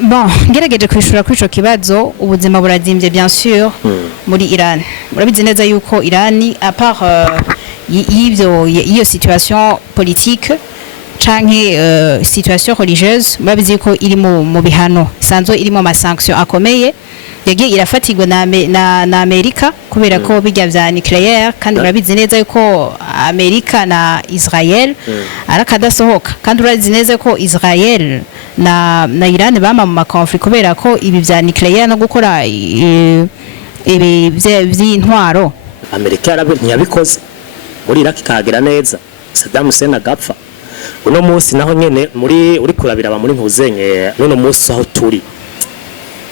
Bon, ngerageje kwishura kuri ico kibazo ubuzima burazimvye bien sûr muri Iran. Murabizi neza yuko Iran à part iyo situation politique canke situation religieuse murabizi ko iri mu bihano isanzwe irimo ama sanction akomeye yagiye irafatirwa na Amerika kubera ko bijya vya nucléaire kandi murabizi neza yuko Amerika na Israel arakadasohoka kandi urabizi neza ko Israel na Iran bama mu makonflikt kubera ko ibi vya nucléaire no gukora ibi vy'intwaro. Amerika ntiyabikoze muri Iraq kagera neza Saddam Hussein agapfa uno munsi naho nyene muri uri kurabira aba muri ntuzenye none munsi aho turi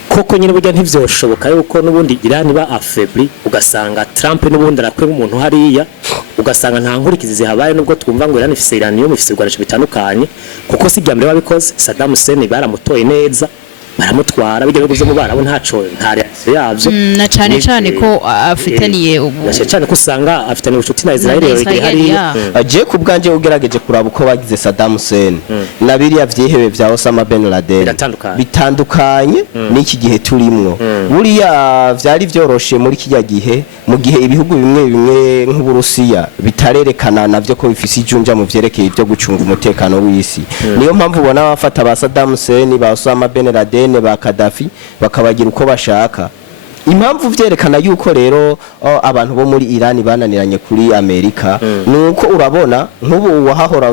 koko nyine burya ntivyoshoboka yuko nubundi Iran ba affaibli ugasanga Trump nubundi arakwe umuntu hariya ugasanga nta nkurikizi zihabaye nubwo twumva ngo Iran ifise uranium ifise ibigwanisho bitandukanye kuko si byambere babikoze Saddam Hussein baramutoye neza baramutwara bijya bivuze mu barabo ntaco nta reaction yavyo na cane ko afitaniye ubu cyane ko usanga afitaniye ubucuti na Israel yegere hari aje ku bwanje ugerageje kuraba uko bagize Saddam Hussein na biriya vyihebe vya Osama bin Laden bitandukanye n'iki gihe turimwo buriya vyari vyoroshe muri kijya gihe mu gihe ibihugu bimwe nk'Uburusiya bitarerekana navyo ko bifise ijunja mu vyerekeye ibyo gucunga umutekano w'isi niyo mpamvu ubona bafata ba Saddam Hussein ba Osama bin Laden ba Gaddafi bakabagira uko bashaka impamvu vyerekana yuko rero abantu bo muri Iran bananiranye kuri Amerika nuko urabona nk'ubu wahahora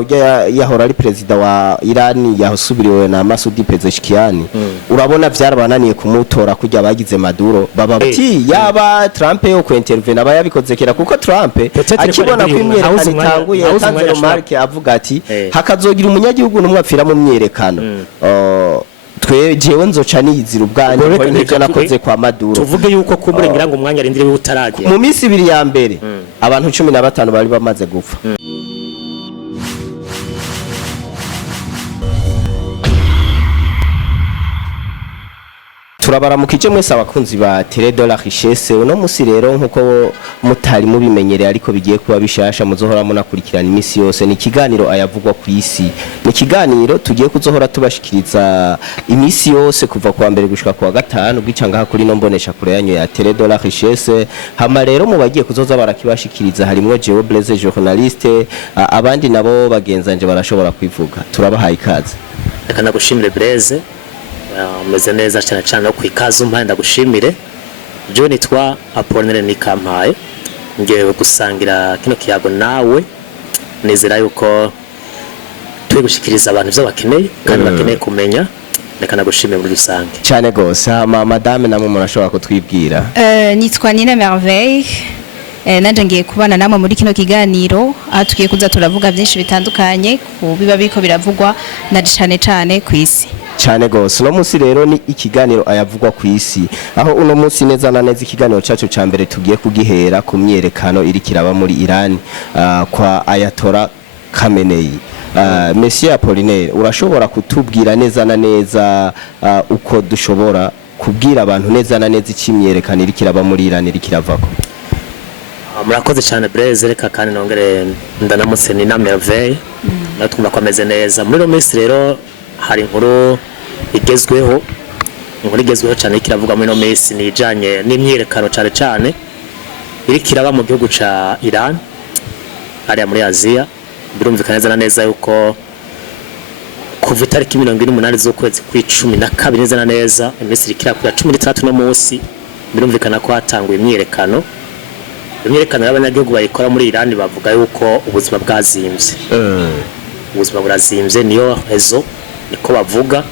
yahora ari president wa Iran yahusubiriwe na Masoud Pezeshkian urabona vyarabananiye kumutora kujya bagize Maduro baba bati yaba Trump yo kwintervene abayabikoze kera kuko Trump akibona ko imyerekano itanguye yatanze remarque avuga ati hakazogira umunyagihugu numwe apfira mu myerekano jewe nzoca niyizira ubwanje ko nivyo nakoze kwa Maduro tuvuge yuko kumurengera ngo umwanya arindire utaragera mu minsi ibiri ya mbere abantu 15 bari bamaze gupfa turabaramukije mwese abakunzi ba Télé de la Richesse uno musi rero nkuko mutari mubimenyereye ariko bigiye kuba bishasha muzohora munakurikirana imisi yose ni kiganiro ayavugwa ku isi ni kiganiro tugiye kuzohora tubashikiriza imisi yose kuva kwa mbere gushika kwa gatanu bwicanga kuri no mbonesha kure yanyu ya Télé de la Richesse hama rero mu bagiye kuzoza barakibashikiriza harimo Jewe Blaise journaliste abandi nabo bagenzanje barashobora kwivuga turabahaye ikaze akana gushimire Blaise umeze neza cyane no kwikaza umpaye ndagushimire je nitwa Apollinaire Nikampaye ngiye gusangira kino kiyago nawe nizera yuko turi gushikiriza abantu byo bakeneye kandi bakeneye kumenya reka nagushimire muri rusange cyane gose madame namwe murashobora kutwibwira nitwa Nina Merveille nanje ngiye kubana namwe muri kino kiganiro atugiye kuza turavuga byinshi bitandukanye biba biko biravugwa na cyane ku isi cyane gose no munsi rero ni ikiganiro ayavugwa ku isi aho uno munsi neza na neza ikiganiro cyacu ca mbere tugiye kugihera ku myerekano iri kiraba muri Iran kwa Ayatollah Khamenei Monsieur Apollinaire urashobora kutubwira neza na neza uko dushobora kubwira abantu neza na neza ikimyerekano iri kiraba muri Iran iri kiravako murakoze cyane Blaise reka kandi nongere ndanamutse ni na Merveille natwumva ko ameze neza muri no minsi rero hari inkuru igezweho cyane ikiravuga muri no minsi ni ijanye n'imyerekano cyane iri kiraba mu gihugu ca Iran ari muri Aziya birumvikana neza na neza yuko kuva itariki 28 z'ukwezi kwa 12 neza na neza iminsi iri kiraba ya 13 no munsi birumvikana ko hatanguye imyerekano y'abanyagihugu bayikora muri Iran bavuga yuko ubuzima bwazimvye ubuzima burazimvye niyo rezo niko bavuga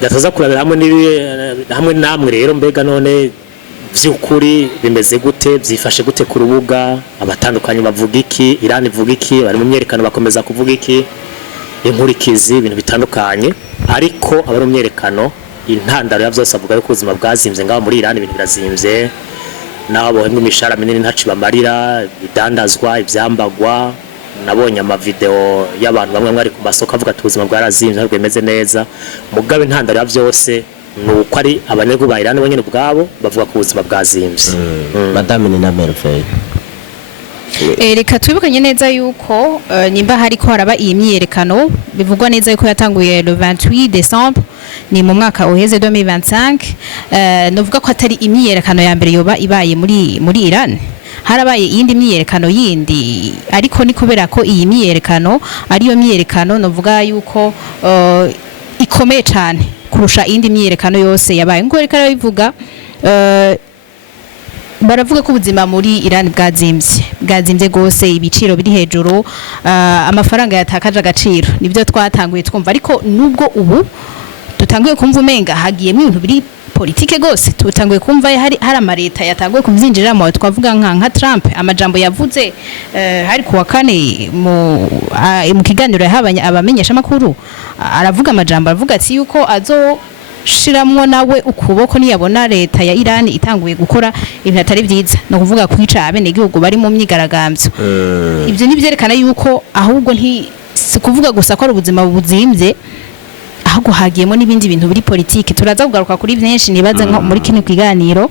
gatoza kurabira hamwe namwe rero mbega none vy'ukuri bimeze gute byifashe gute ku rubuga abatandukanye bavuga iki Iran ivuga iki bari mu myerekano bakomeza kuvuga iki inkurikizi ibintu bitandukanye ariko abari mu myerekano intandaro ya byose avuga yuko ubuzima bwazimvye ngaho muri Iran ibintu birazimvye nabo bohemwe imishara minini ntaci bamarira bidandazwa ivyambagwa nabonye ama video y'abantu bamwe mwari ku masoko avuga tubuzima bwarazimvye ntabwo bimeze neza mugabe intandaro ya byose nuko ari abanyagihugu ba Iran bonyene ubwabo bavuga ku buzima bwazimvye Madame Nina Merveille reka twibukanye neza yuko nimba hariko haraba iyi myiyerekano bivugwa neza yuko yatanguye le 28 décembre ni mu mwaka uheze 2025 novuga ko atari imyiyerekano ya mbere yoba ibaye muri Iran harabaye iyindi myiyerekano yindi ariko ni kubera ko iyi myiyerekano ariyo myiyerekano novuga yuko ikomeye cyane kurusha indi myiyerekano yose yabaye ngo reka bivuga baravuga ko ubuzima muri Iran bwazimvye gose ibiciro biri hejuru amafaranga yatakaje agaciro nibyo twatanguye twumva ariko nubwo ubu tutanguye kumva umenga hagiyemo ibintu biri politike gose tutanguye kumva hari amareta yatanguye kumvyinjiramo twavuga nka Trump amajambo yavuze hari kuwa kane mu kiganiro yahabanye abamenyesha makuru aravuga amajambo aravuga ati yuko shiramwo nawe ukuboko niyabona leta ya Iran itanguye gukora ibintu atari byiza no kuvuga kwica abene gihugu bari mu myigaragambyo ibyo nibyerekana yuko ahubwo si kuvuga gusa ko ari ubuzima buzimvye ahubwo hagiyemo n'ibindi bintu biri politike turaza kugaruka kuri byinshi nibaza nko muri kino kiganiro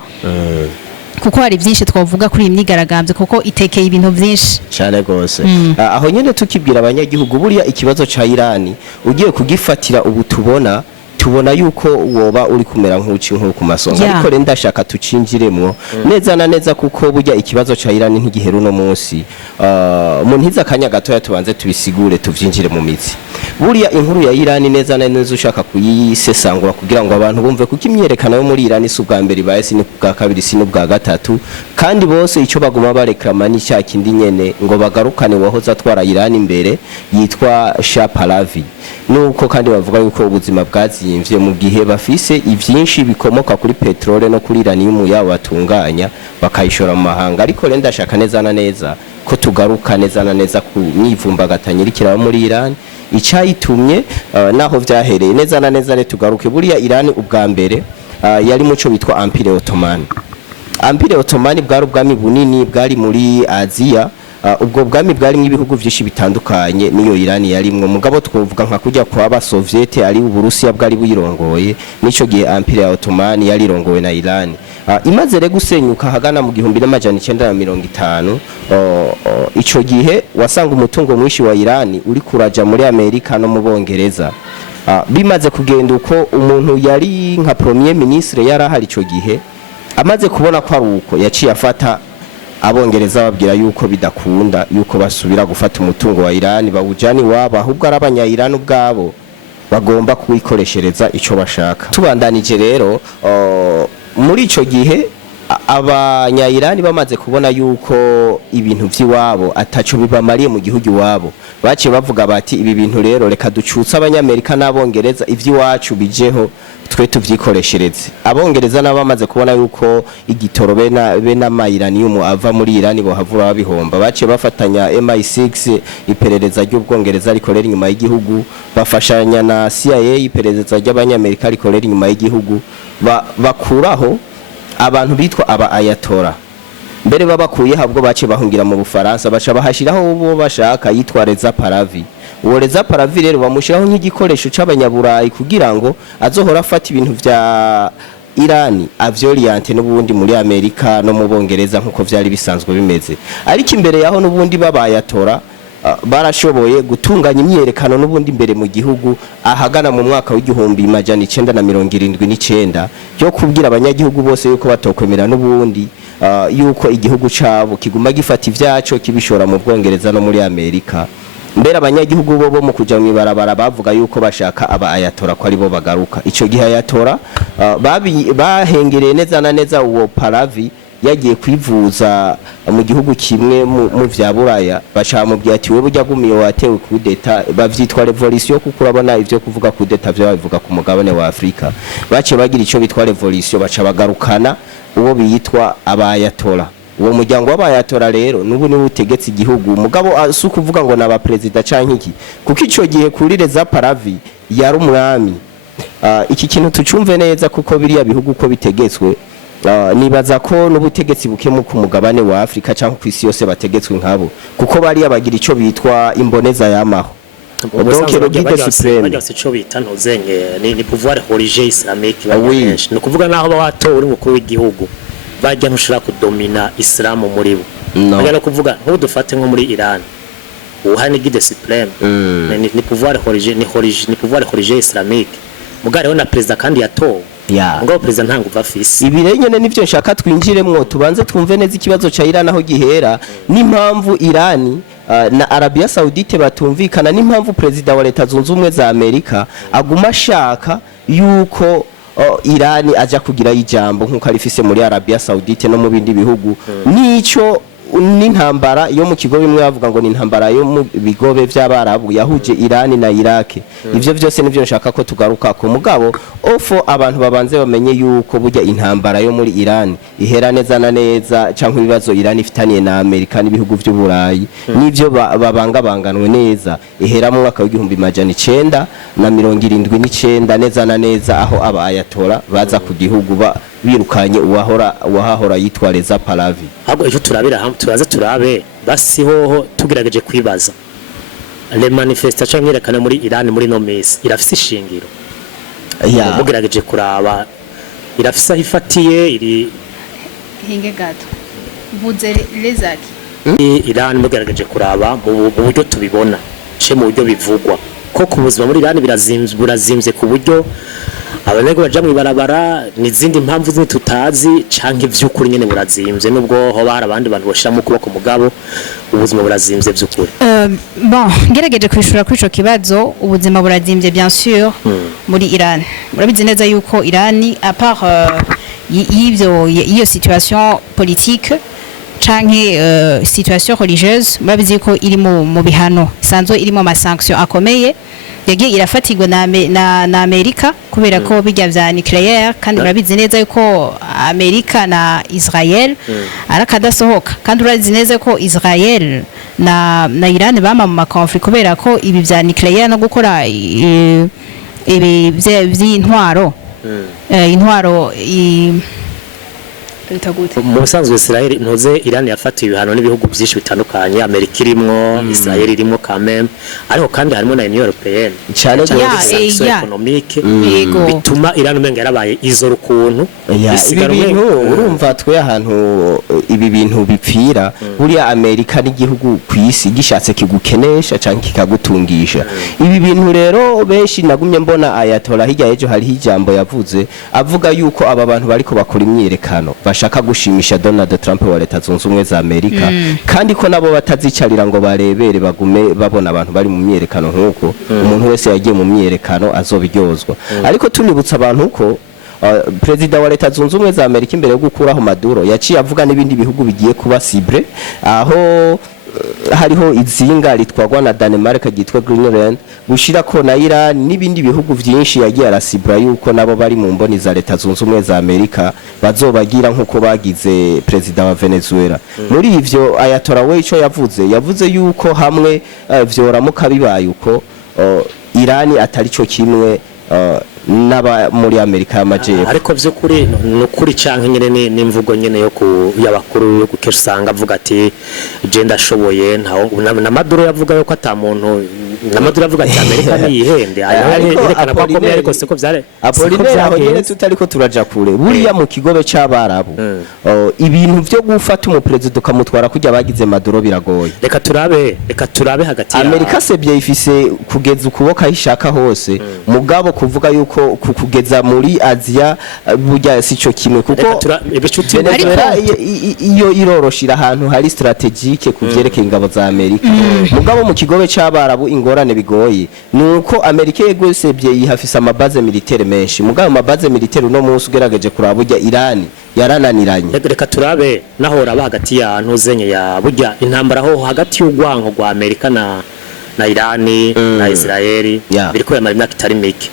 kuko hari byinshi twavuga kuri imyigaragambyo kuko itekeye ibintu byinshi cyane gose aho nyene tukibwira abanyagihugu buriya ikibazo ca Iran ugiye kugifatira ubu tubona yuko woba uri kumera nk'uci nko ku masonga ariko rero ndashaka tucinjiremwo neza na neza kuko burya ikibazo ca Iran ntigiheru no munsi mu ntiza kanya gato tubanze tubisigure tuvyinjire mu mitsi buriya inkuru ya Iran neza na neza ushaka kuyisesangura kugira ngo abantu bumve kuko imyerekano yo muri Iran subwa mbere ibaye sini bwa kabiri sini bwa gatatu kandi bose ico baguma bareklama ni cya kindi nyene ngo bagarukane wahoza atwara Iran imbere yitwa Shah Pahlavi nuko kandi bavuga yuko ubuzima bwazimvye mu gihe bafise ivyinshi bikomoka kuri petrole no kuri uranium yabo batunganya bakayishora mu mahanga ariko renda ndashaka neza na neza ko tugaruka neza na neza ku myivumbagatanyira kiraba muri Iran icayitumye naho vyahereye neza na neza re tugaruke buriya Iran ubwa mbere yari muco bitwa Empire Ottoman bwari ubwami bunini bwari muri Aziya ubwo bwami bwari mu ibihugu byinshi bitandukanye niyo Iran yarimwe mugabo twovuga nka kujya kwa aba Soviet ari uburusiya bwari buyirongoye nico gihe Empire Ottoman yari irongowe na Iran imaze re gusenyuka hagana mu 1950 ico gihe wasanga umutungo mwinshi wa Iran uri kuraja muri Amerika no mu Bongereza bimaze kugenda uko umuntu yari nka premier ministre yarahari ico gihe amaze kubona ko ari uko yaciye afata Abongereza babwira yuko bidakunda yuko basubira gufata umutungo wa Iran bawujani wabo ahubwo arabanya Iran ubwabo bagomba kuwikoreshereza ico bashaka tubandanije rero muri ico gihe abanya Iran bamaze kubona yuko ibintu vy'iwabo ataco bibamariye mu gihugu iwabo baciye bavuga bati ibi bintu rero reka ducutsa abanyamerika n'abongereza ivy'iwacu bijeho twe tuvyikoreshereze abongereza nabamaze kubona yuko igitoro bena uranium ava muri Iran bo havura babihomba baciye bafatanya MI6 iperereza ry'ubwongereza rikorera inyuma y'igihugu bafashanya na CIA iperereza ry'abanyamerika rikorera inyuma y'igihugu bakuraho abantu bitwa aba Ayatollah mbere babakuye habwo bace bahungira mu Bufaransa baca bahashiraho bo bashaka yitwa Reza Pahlavi uwo Reza Pahlavi rero bamushiraho nk'igikoresho c'abanyaburayi kugira ngo azohora afata ibintu vya Iran avyoriente n'ubundi muri Amerika no mu Bongereza nkuko vyari bisanzwe bimeze ariko imbere yaho n'ubundi babayatora barashoboye gutunganya imyerekano n'ubundi imbere mu gihugu ahagana mu mwaka w'igihumbi majana 979 yo kubwira abanyagihugu bose yuko batokwemera n'ubundi yuko igihugu cabo kiguma gifata ivyaco kibishora mu Bwongereza no muri Amerika mbere abanyagihugu bo mu kuja mu ibarabara bavuga yuko bashaka aba Ayatollah ko ari bo bagaruka ico gihe Ayatollah bahengereye neza na neza uwo Pahlavi yagiye kwivuza mu gihugu kimwe mu vya Buraya bacamubwiye ati wewe burya gumiyo watewe kudeta bavyitwa revolution kuko urabona ivyo kuvuga kudeta vyo babivuga ku mugabane wa Afrika baciye bagira ico bitwa revolution baca bagarukana uwo biyitwa abayatola uwo muryango w'abayatola rero nubu ni utegetse igihugu mugabo asuku kuvuga ngo naba president canke iki kuko ico gihe kuri Reza Pahlavi yari umwami iki kintu tucumve neza kuko biriya bihugu ko bitegetswe nibaza ko n'ubutegetsi buke ku mugabane wa Afrika cyangwa ku isi yose bategetswe nkabo kuko bari abagira ico bitwa imboneza yamaho donc le guide suprême bajya cyo bita ntuzenye ni pouvoir religieux islamique no kuvuga naho bawatowe uri mukuru w'igihugu bajya ntushira kudomina islam muri bo bajya no kuvuga nk'ubu dufate nko muri Iran uhani guide supreme ni pouvoir religieux islamique mugare na president kandi yatowe ngo president ntango bafise ibi rero nyene nivyo nshaka twinjiremwo tubanze twumve neza ikibazo ca Iran aho gihera n'impamvu Irani na Arabia Saudite batumvikana n'impamvu president wa leta zunze ubumwe za Amerika aguma ashaka yuko Irani aja kugira ijambo nkuko arifise muri Arabia Saudite no mu bindi bihugu nico n'intambara yo mu kigo bimwe bavuga ngo n'intambara yo mu bigobe by'abarabu yahuje Irani na Iraq ivyo byose nivyo nshaka ko tugaruka ku mugabo ofo abantu babanze bamenye yuko burya intambara yo muri Iran ihera neza na neza canke ibibazo Iran ifitaniye na Amerika n'ibihugu by'uburayi nivyo babangabanganwe neza ihera mu mwaka w'igihumbi majana 979 neza na neza aho aba ayatora baza ku gihugu birukanye uwahahora yitwa Reza Pahlavi ahubwo icyo turabira hamwe turaze turabe basi hoho tugerageje kwibaza le manifestation myerekana muri Iran muri no mesi irafise ishingiro mugerageje kuraba irafise ifatiye iri hinge gato vuze lezaki Iran mugerageje kuraba mu buryo tubibona ce mu buryo bivugwa ko kubuzima muri Iran burazimvye ku buryo abanego baja mu ibarabara n'izindi mpamvu zindi tutazi canke vy'ukuri nyene burazimvye nubwo ho bara abandi bantu boshira mu kuboko mugabo ubuzima burazimvye vy'ukuri bon ngerageje kwishura kuri ico kibazo ubuzima burazimvye bien sûr muri Iran murabizi neza yuko Iran à part iyo situation politique canke situation religieuse murabizi ko iri mu bihano sanzo iri mu masanction akomeye yagiye irafatirwa na Amerika kubera ko bijya vya nucleaire kandi urabizi neza yuko Amerika na Israel arakadasohoka kandi urabizi neza ko Israel na Iran bama mu makonflikt kubera ko ibi vya nucleaire no gukora ibi vy'intwaro intwaro mu busanzwe Israel ntuze Iran yafatiye ibihano n'ibihugu byinshi bitandukanye Amerika irimwo Israel irimwo kameme ariko kandi harimo na Union Européenne cyane gose economique bituma Iran umenga yarabaye izoro kuntu urumva twe ahantu ibi bintu bipfira buriya Amerika n'igihugu kwisi gishatse kigukenesha canke kikagutungisha ibi bintu rero benshi nagumye mbona Ayatollah hirya ejo hari ijambo yavuze avuga yuko aba bantu bariko bakora imyerekano bashaka gushimisha Donald Trump wa leta zunze ubumwe za Amerika kandi ko nabo batazicarira ngo barebere bagume babona abantu bari mu myerekano nkuko umuntu wese yagiye mu myerekano azobiryozwa ariko tunibutsa abantu ko President wa leta zunze ubumwe za Amerika imbere yo gukuraho Maduro yaciye avuga n'ibindi bihugu bigiye kuba cible aho hariho izinga litwagwa na Denmark gitwa Greenland gushira ko na Iran n'ibindi bihugu vyinshi yagiye arasibra yuko nabo bari mu mboni za leta zunze ubumwe za Amerika bazobagira nkuko bagize president wa Venezuela muri ivyo Ayatollah we ico yavuze yuko hamwe vyoramuka bibaye uko Iran atari cyo kimwe naba muri Amerika y'amajyepfo ariko vy'ukuri nukuri canke nyene n'imvugo nyene yo ku yabakuru yo gukesha usanga avuga ati je ndashoboye na Maduro yavuga yuko ata muntu na Maduro avuga ati Amerika niyihende yerekana ko akomeye ariko siko vyare aho nyene tutariko turaja kure buriya mu kigobe c'abarabu ibintu vyo gufata umupresident ukamutwara kujya bagize Maduro biragoye reka turabe hagati ya Amerika sebye ifise kugeza ukuboko ahishaka hose mugabo kuvuga yuko kugeza muri Asia burya sico kimwe kuko Venezuela iyo iroroshira ahantu hari strategique kuvyerekeye ingabo za Amerika mugabo mu kigobe c'abarabu ingorane bigoye nuko Amerika yegwesebye yihafisa amabaze militaire menshi mugabo amabaze militaire no munsi ugerageje kuraba burya Iran yarananiranye reka turabe naho raba hagati ya ntuzenye ya burya intambara ho hagati y'ugwanko gwa Amerika na Iran na Israel biriko yamara imyaka itari mike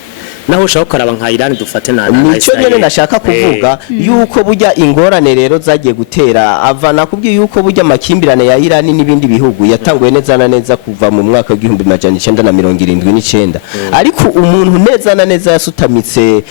naho ushaka karaba nka Iran dufate na nico nyene nashaka kuvuga yuko burya ingorane rero zagiye gutera avana kubwiye yuko burya makimbirane ya Iran n'ibindi bihugu yatanguye neza na neza kuva mu mwaka w'igihumbi majana 979 ariko umuntu neza na neza yasutamitse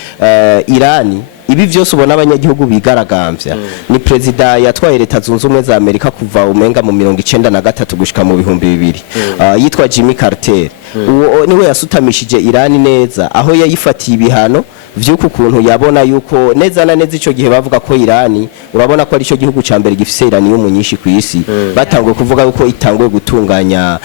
Iran ibi vyose ubona abanyagihugu bigaragambya ni president yatwaye leta zunze ubumwe za Amerika kuva umenga mu 1993 gushika mu 2000 yitwa Jimmy Carter uwo niwe yasutamishije Iran neza aho yayifatiye ibihano vyuko ukuntu yabona yuko neza na neza ico gihe bavuga ko Irani urabona ko ari cyo gihugu ca mbere gifise uranium nyinshi ku isi batanguye kuvuga yuko itanguye gutunganya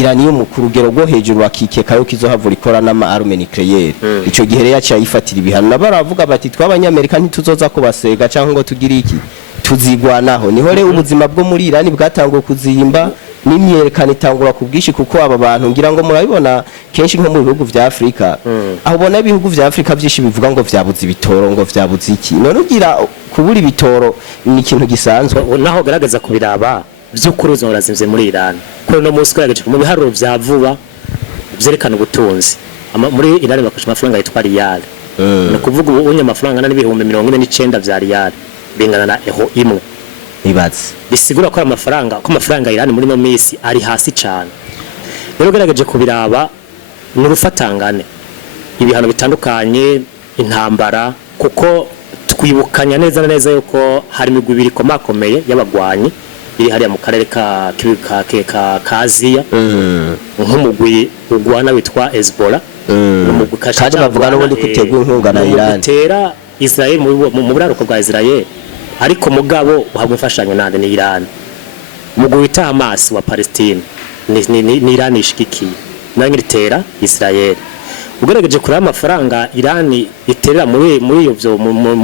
uranium ku rugero rwo hejuru akikeka yuko izohavura ikora n'ama arme nucléaire ico gihe rero yaciye yifatira ibihano baravuga bati tw'abanyamerika ntituzoza kubasega cyangwa ngo tugire iki tuzigwanaho niho rero ubuzima bwo muri Irani bwatanguye kuzimba n'imyerekano itangura ku bwishi kuko aba bantu ngira ngo murabibona kenshi nko mu bihugu vya Afrika aho bona ibihugu vya Afrika byinshi bivuga ngo vyabuze ibitoro ngo vyabuze iki none ugira kubura ibitoro ni ikintu gisanzwe naho garagaza kubiraba by'ukuri uzorazimvye muri Iran ko no munsi kwagaje mu biharuro vya vuba byerekana ubutunzi muri Iran bakoresha amafaranga yitwa riyal no kuvuga ubu amafaranga n'ibihumbi 49 vya riyal bingana na eho imwe ibaze bisigura ko amafaranga Iran muri no misi ari hasi cyane rero gerageje kubiraba n'urufatangane ibihano bitandukanye intambara kuko twibukanya neza na neza yuko hari imigwi ibiri komakomeye y'abagwanyi iri hariya mu karere ka Aziya nk'umugwi ugwana witwa Hezbollah n'umugwi kandi bavuga n'ubundi kutegwa inkunga na Iran tera Israel mu buraruko bwa Israel ariko mugabo uhabwa imfashanyo nande ni Iran mugwi wita Hamas wa Palestine ni Iran ishikikiye nange ritera Israel ugerageje kuri amafaranga Iran iterera muri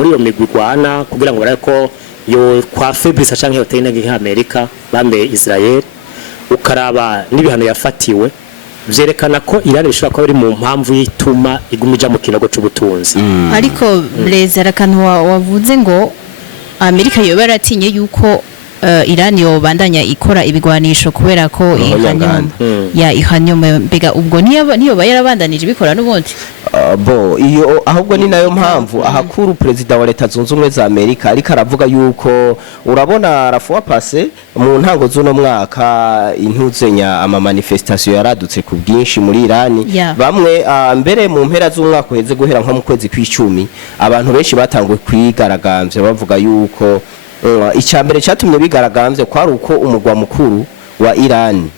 iyo migwi gwana kugira ngo baraye ko yo kwa Fabrice canke hoteli nge Amerika bambe Israel ukaraba n'ibihano yafatiwe vyerekana ko Iran bishobora kuba biri mu mpamvu yituma igumija mu kinogo c'ubutunzi ariko Blaise arakantu wavuze ngo Amerika yo baratinye yuko Iran yo bandanya ikora ibigwanisho kubera ko ihanyuma mbega ubwo niyo bayarabandanije bikora n'ubundi bo iyo ahubwo ni nayo mpamvu ahakuru president wa leta zunze ubumwe za Amerika ariko aravuga yuko urabona rafuwa passe mu ntango z'uno mwaka intuzenya ama manifestation yaradutse ku bwinshi muri Iran bamwe mbere mu mpera z'umwaka uheze guhera nko mu kwezi kw'icumi abantu benshi batanguye kwigaragambya bavuga yuko icyambere cyatumye bigaragambye kwari uko umugwa mukuru wa Iran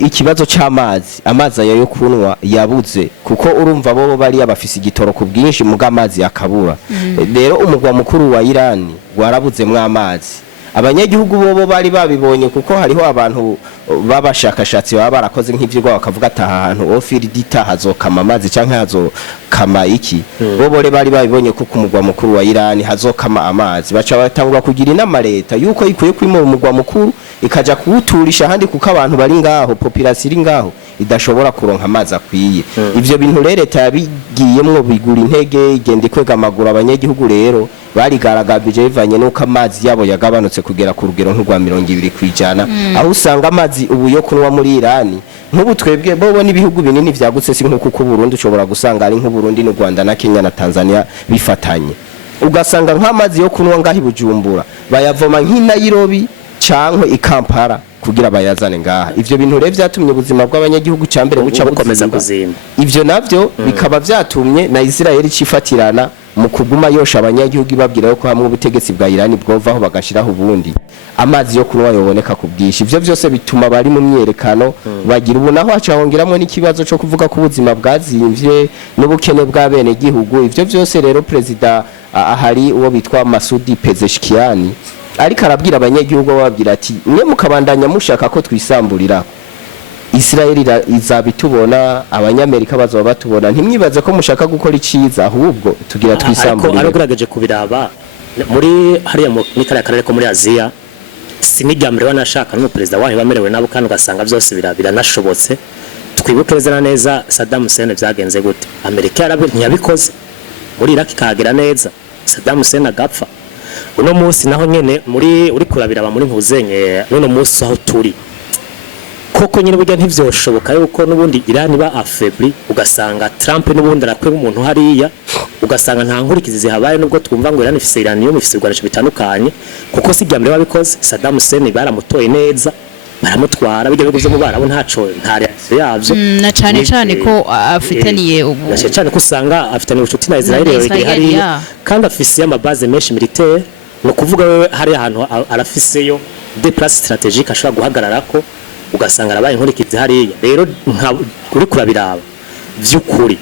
ikibazo cy'amazi ayo yo kunwa yabuze kuko urumva bo bari abafise igitoro ku bwinshi muga amazi yakabura rero umugwa mukuru wa Iran warabuze mu amazi abanyagihugu bo bari babibonye kuko hariho abantu babashakashatsi baba barakoze nk'ivyigwa bakavuga ati aha hantu ofiri dita hazokama amazi canke hazokama iki bo bari babibonye kuko umugwa mukuru wa Iran hazokama amazi baca batangura kugira inama leta yuko ikwiye kwimura umugwa mukuru ikaja kuwuturisha handi kuko abantu bari ngaho population iri ngaho idashobora kuronka amazi akwiye ivyo bintu leta yabigiyemwo bigura intege igenda ikwega amaguru abanyagihugu rero barigaragabije bivanye nuko amazi yabo yagabanutse kugera ku rugero nk'urwa 20% aho usanga amazi ubu yo kunwa muri Iran nk'ubu twebwe bo n'ibihugu binini vyagutse si nk'uko ku Burundi ushobora gusanga ari nk'u Burundi n'u Rwanda na Kenya na Tanzania bifatanye ugasanga nk'amazi yo kunwa ngahi Bujumbura bayavoma nk'Nairobi canke ikampara kugira bayazane ngaha ivyo bintu rero vyatumye ubuzima bw'abanyagihugu cyambere buca bukomeza kuzimba ivyo navyo bikaba vyatumye na Israel cifatirana mu kuguma yosha abanyagihugu ibabwira ko hamwe ubutegetsi bwa Iran bwovaho bagashiraho ubundi amazi yo kunwa yoboneka ku bwishi ivyo byose bituma bari mu myerekano bagira ubu naho acahongeramwe n'ikibazo cyo kuvuga ko ubuzima bwazimvye n'ubukene bw'abene gihugu ivyo byose rero president ahari uwo bitwa Masudi Pezeshkian ariko arabwira abanyagihugu bababwira ati mwe mukabandanya mushaka ko twisamburira Israel izabitubona abanyamerika bazoba batubona ntimwibaze ko mushaka gukora iciza ahubwo tugira twisamburira ariko aragerageje kubiraba muri hariya muri karere ko muri Aziya sinijyambere wanashaka no president wahe bamerewe nabo kandi ugasanga byose biranashobotse twibuke neza Saddam Hussein byagenze gute Amerika ntiyabikoze muri Iraq kagera neza Saddam Hussein agapfa uno munsi naho nyene muri uri kurabira muri ntuzenye none munsi aho turi koko nyine burya ntivyoshoboka yuko nubundi Iran ba affaibli ugasanga Trump nubundi arakwe umuntu hariya ugasanga nta nkurikizi zihabaye nubwo twumva ngo Iran ifise uranium ifise ibigwanisho bitandukanye kuko si byamre babikoze Saddam Hussein baramutoye neza baramutwara bijya bivuze mu barabo ntaco nta reaction yavyo na cyane ko afitaniye ubu na cyane ko usanga afitaniye ubucuti na Israel hari kandi afise amabase menshi militaire no kuvuga wewe hari ahantu arafiseyo des places stratégiques ashobora guhagararako ugasanga arabaye nkurikizi hariya rero uri kurabiraba vy'ukuri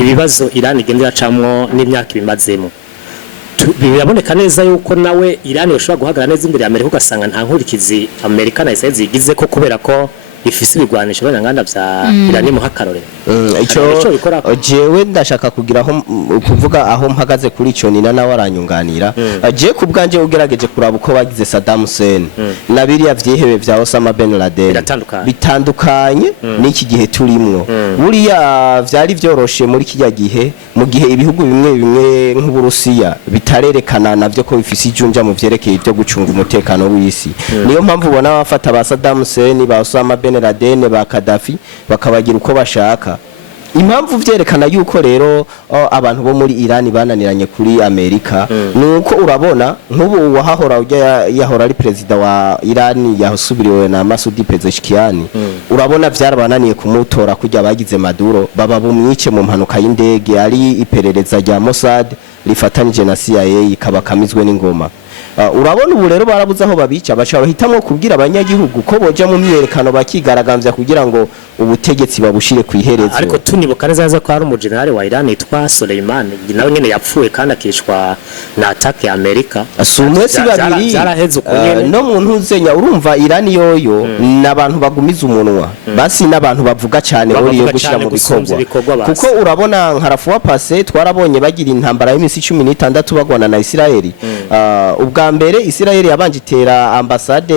ibibazo Iran igenda iracamwo n'imyaka ibimazemo biraboneka neza yuko nawe Iran yoshobora guhagarara neza imbere ya Amerika ugasanga nta nkurikizi Amerika na Israel zigize ko kubera ko ifise ibigwanisho b'abanyanganda vya Iran mu hakarore ico jewe ndashaka kugira aho kuvuga aho mpagaze kuri ico nina nawe aranyunganira je kubganje ugerageje kuraba uko bagize Saddam Hussein na biriya vyihebe vya Osama bin Laden bitandukanye n'iki gihe turimwo buriya vyari vyoroshe muri kijya gihe mu gihe ibihugu bimwe bimwe nk'Uburusiya bitarerekana navyo ko bifise ijunja mu vyerekeye ibyo gucunga umutekano w'isi niyo mpamvu ubona bafata ba Saddam Hussein ba Osama bin Laden ba Gaddafi bakabagira uko bashaka impamvu vyerekana yuko rero abantu bo muri Iran bananiranye kuri Amerika nuko urabona nk'ubu wahahora yahora ari president wa Iran yahusubiriwe na Masoud Pezeshkian urabona vyarabananiye kumutora kujya bagize Maduro baba bumwice mu mpanuka y'indege ari iperereza rya Mossad rifatanije na CIA kabakamizwe n'ingoma urabona ubu rero barabuze aho babica baca bahitamwo kubwira abanyagihugu ko boja mu myerekano bakigaragambya kugira ngo ubutegetsi babushire kwiherezo ariko tunibuka neza ko ari umugenerali wa Iran yitwa Soleimani nawe nyene yapfuye kandi akishwa na attack ya Amerika asumwesi babiri no muntu uzenya urumva Iran yoyo nabantu bagumiza umunwa basi nabantu bavuga cyane buri yo gushira mu bikorwa kuko urabona nkarafu wa passe twarabonye bagira intambara y'imisi 16 bagwana na Israeli ubwa mbere Israeli yabanje itera ambassade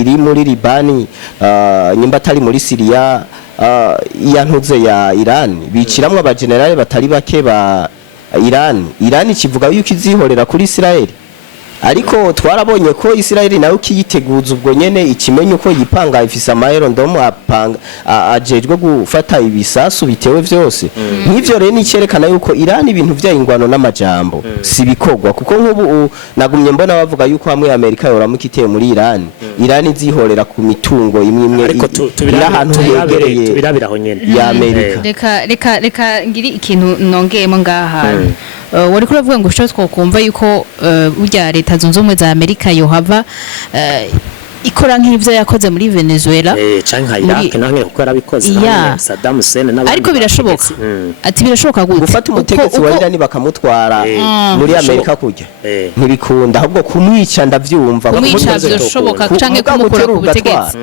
iri muri Libani nyimba atari muri Syria yantuze ya Iran biciramwe abagenerale batari bake ba Iran kivuga yuko izihorera kuri Israeli ariko twarabonye ko Israeli nawe kiyiteguza ubwo nyene ikimenye uko yipanga ifisa amahero ndomo apanga ajejwe gufata ibisasu bitewe vyose nk'ivyo rero nicerekana yuko Iran ibintu vyayingwano n'amajambo si bikogwa kuko nk'ubu nagumye mbona bavuga yuko hamwe Amerika yoramukiteye muri Iran izihorera ku mitungo imwe n'ahantu yegereye tubirabiraho nyene ya Amerika reka ngiri ikintu nongeyemo ngaha wari kuravuga ngo ushobora twokumva yuko burya leta zunze ubumwe za Amerika yohava ikora nk'ivyo yakoze muri Venezuela canke Iraq naho kuko yarabikoze Saddam Hussein n'abandi ariko birashoboka ati birashoboka gute gufata umutegetsi wa Iran bakamutwara muri Amerika kujya ntibikunda ahubwo kumwica ndavyumva kumwica birashoboka canke kumukura ku butegetsi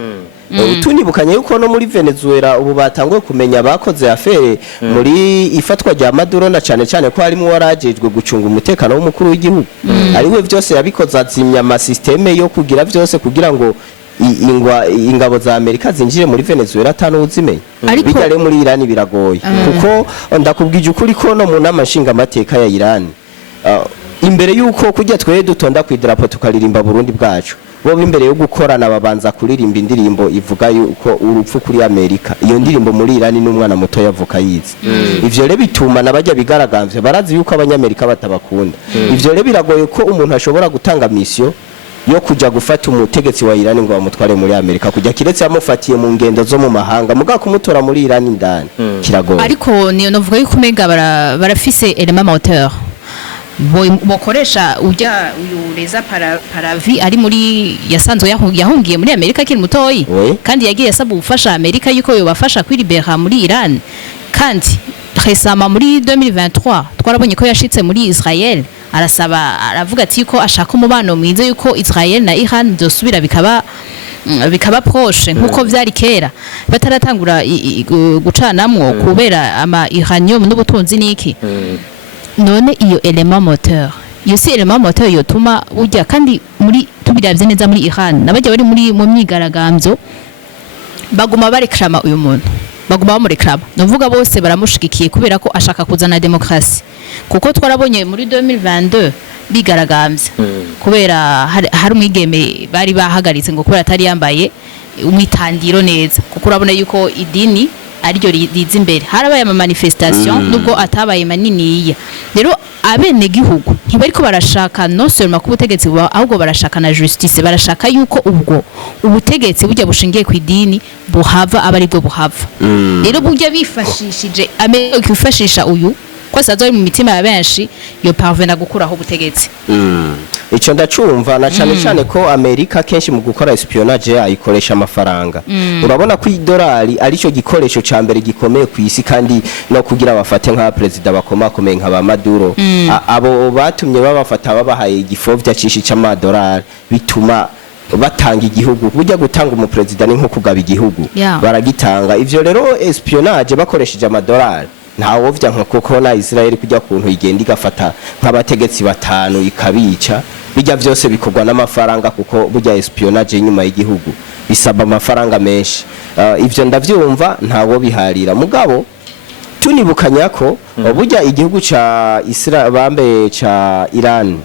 tunibukanye yuko no muri Venezuela ubu batanguye kumenya bakoze afere muri ifatwa rya Maduro na cyane ko harimo warajejwe gucunga umutekano w'umukuru w'igihugu ariwe byose yabikoze azimya ama systeme yo kugira byose kugira ngo ingabo za Amerika zinjire muri Venezuela atanu uzimenye bijyare muri Iran biragoye kuko ndakubwije ukuri ko no mu namashinga amateka ya Iran imbere yuko kujya twe dutonda ku idarapo tukaririmba Burundi bwacu bo imbere yo gukorana babanza kuririmba indirimbo ivuga yuko urupfu kuri Amerika iyo ndirimbo muri Iran n'umwana muto yavuka yize ivyo rero bituma nabajya bigaragambye barazi yuko abanyamerika batabakunda ivyo rero biragoye ko umuntu ashobora gutanga mission yo kuja gufata umutegetsi wa Iran ngo bamutware muri Amerika kujya kiretse yamufatiye mu ngendo zo mu mahanga muga kumutora muri Iran indani kiragoye ariko niyo novuga yuko umenga barafise element moteur bokoresha ujya ureza paravi ari muri yasanzwe yahungiye muri Amerika kiri mutoyi kandi yagiye asaba ubufasha Amerika yuko yobafasha kwiribera muri Iran kandi récemment muri 2023 twarabonye ko yashitse muri Israel aravuga ati ko ashaka umubano mwiza yuko Israel na Iran byosubira bikaba proche nkuko vyari kera bataratangura gucanamwo kubera ama uranium n'ubutunzi niki none iyo element moteur iyo si element moteur yotuma ujya kandi muri tubiravye neza muri Iran nabajya bari muri mu myigaragambyo baguma barekrama uyu muntu baguma bamurekrama novuga bose baramushigikiye kubera ko ashaka kuzana demokrasi kuko twarabonye muri 2022 bigaragambye kubera hari umwigeme bari bahagaritse ngo kubera atari yambaye umwitandiro neza kuko urabona yuko idini ariryo riza imbere harabaye ama manifestation nubwo atabaye maniniya rero abene gihugu ntibariko barashaka no seulement ku butegetsi ahubwo barashaka na justice barashaka yuko ubwo ubutegetsi bujya bushingiye ku idini buhava abari bwo buhava rero bujya bifashishije kwifashisha uyu ko sazo mu mitima ya benshi yo parvena gukuraho ubutegetsi ico ndacumva na cyane cyane ko Amerika kenshi mu gukora espionage ayikoresha amafaranga urabona ko idolari ari cyo gikoresho ca mbere gikomeye ku isi kandi no kugira bafate nka president bakomakomeye nka ba Maduro abo batumye babafata babahaye igifovya cishi c'amadolari bituma batanga igihugu burya gutanga umupresident ni nko kugaba igihugu baragitanga ivyo rero espionage bakoresheje amadolari ntawo vya nko kuko na Israel kujya kuntu igenda igafata nk'abategetsi batanu ikabica bijya byose bikorwa n'amafaranga kuko burya espionage nyuma y'igihugu bisaba amafaranga menshi ivyo ndavyumva ntawo biharira mugabo tunibukanya ko burya igihugu ca Israel bambe ca Iran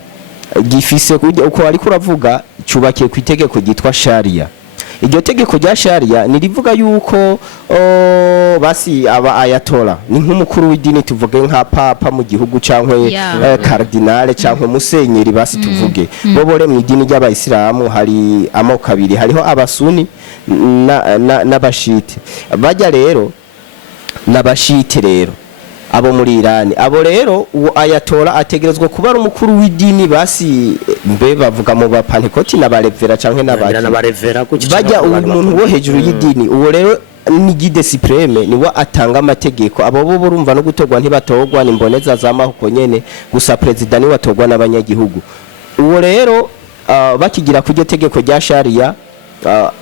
gifise uko ari kuravuga cyubakiye ku itegeko gitwa Sharia iryo tegeko rya Sharia nirivuga yuko basi aba ayatola ni nk'umukuru w'idini tuvuge nka papa mu gihugu cankwe cardinal cankwe musenyeri basi tuvuge bobore mu idini ry'abayisilamu hari amoko abiri hariho abasuni n'abashite bajya rero n'abashite rero abo muri Iran abo rero uwo ayatola ategerezwa kuba ari umukuru w'idini basi mbe bavuga mu bapantekoti n'abarevera canke n'abarevera bajya umuntu wo hejuru y'idini uwo rero ni guide supreme niwe atanga amategeko abo bo urumva no gutogwa ntibatogwa nimboneza z'amahoko nyene gusa president ni watogwa n'abanyagihugu uwo rero bakigira kujyo tegeko rya Sharia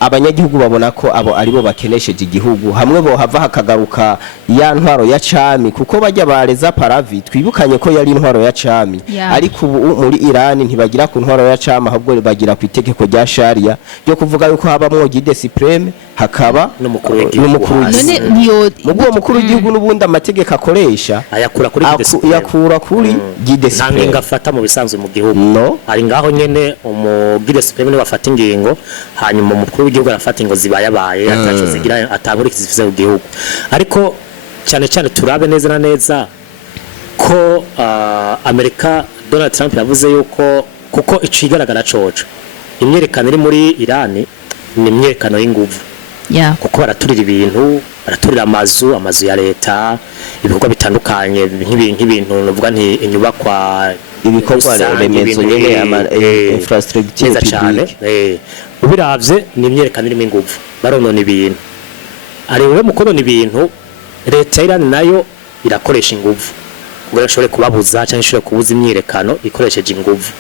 abanyagihugu babona ko abo aribo bakenesheje igihugu hamwe bo hava hakagaruka ya ntwaro ya cami kuko bajya bareza paravi twibukanye ko yari intwaro ya cami ariko muri Iran ntibagira ku ntwaro ya cami ahubwo bagira ku itegeko rya Sharia ryo kuvuga yuko habamwo guide supreme hakaba n'umukuru w'igihugu mubwo mukuru w'igihugu n'ubundi amategeko akoresha yakura kuri guide supreme ntange ngafata mu bisanzwe mu gihugu ari ngaho nyene guide supreme ni bafata ingingo hanyuma umukuru w'igihugu arafata ingo zibayabaye ataco zigira atangurikiza zifise mu gihugu ariko cyane cyane turabe neza na neza ko Amerika Donald Trump yavuze yuko kuko icigaragara coco imyerekano iri muri Iran ni imyerekano y'inguvu kuko baraturira ibintu baraturira amazu ya leta ibikorwa bitandukanye nk'ibintu nuvuga nti inyubakwa ibikorwa remezo nyene infrastructure publique ubiravye ni imyerekano irimo inguvu baronona ibintu ari we mukorona ibintu leta Iran nayo irakoresha inguvu ngo ashobore kubabuza cyangwa ashobore kubuza imyerekano ikoresheje inguvu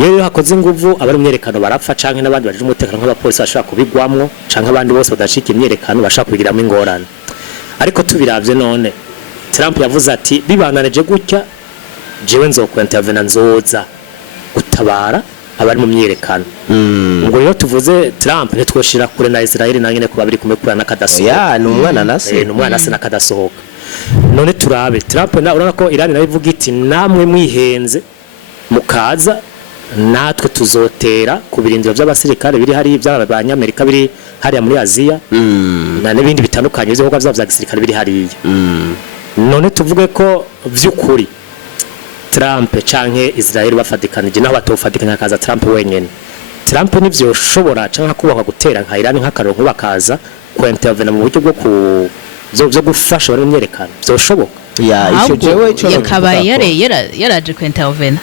yewe hakoze inguvu abari imyerekano barapfa canke n'abandi baje umutekano nk'abapolisi bashaka kubigwamwo canke abandi bose badashika imyerekano bashaka kubigiramo ingorane ariko tubiravye none Trump yavuze ati bibananije gutya jewe nzokwentavena nzoza gutabara abari mu myerekano ubwo rero tuvuze Trump ntitwoshira kure na Israel nanyene kuba biri kumwe kura nakadasohoka ni umwana nase nakadasohoka none turabe Trump urabona ko Iran nayo ivuga iti namwe mwihenze mukaza natwe tuzotera ku birindiro by'abasirikare biri hari by'abanyamerika biri hariya muri Aziya na n'ibindi bitandukanye byo kuvuga bya gisirikare biri hariya none tuvuge ko vy'ukuri Trump canke Israel bafatikanije naho batofatikanya kaza Trump wenyene Trump nivyo shobora canke kubaka gutera nka Iran nk'akaronko bakaza ku intervene mu buryo bwo byo gufasha bari myerekano byoshoboka ico jewe cyo yakabaye yaraje ku intervene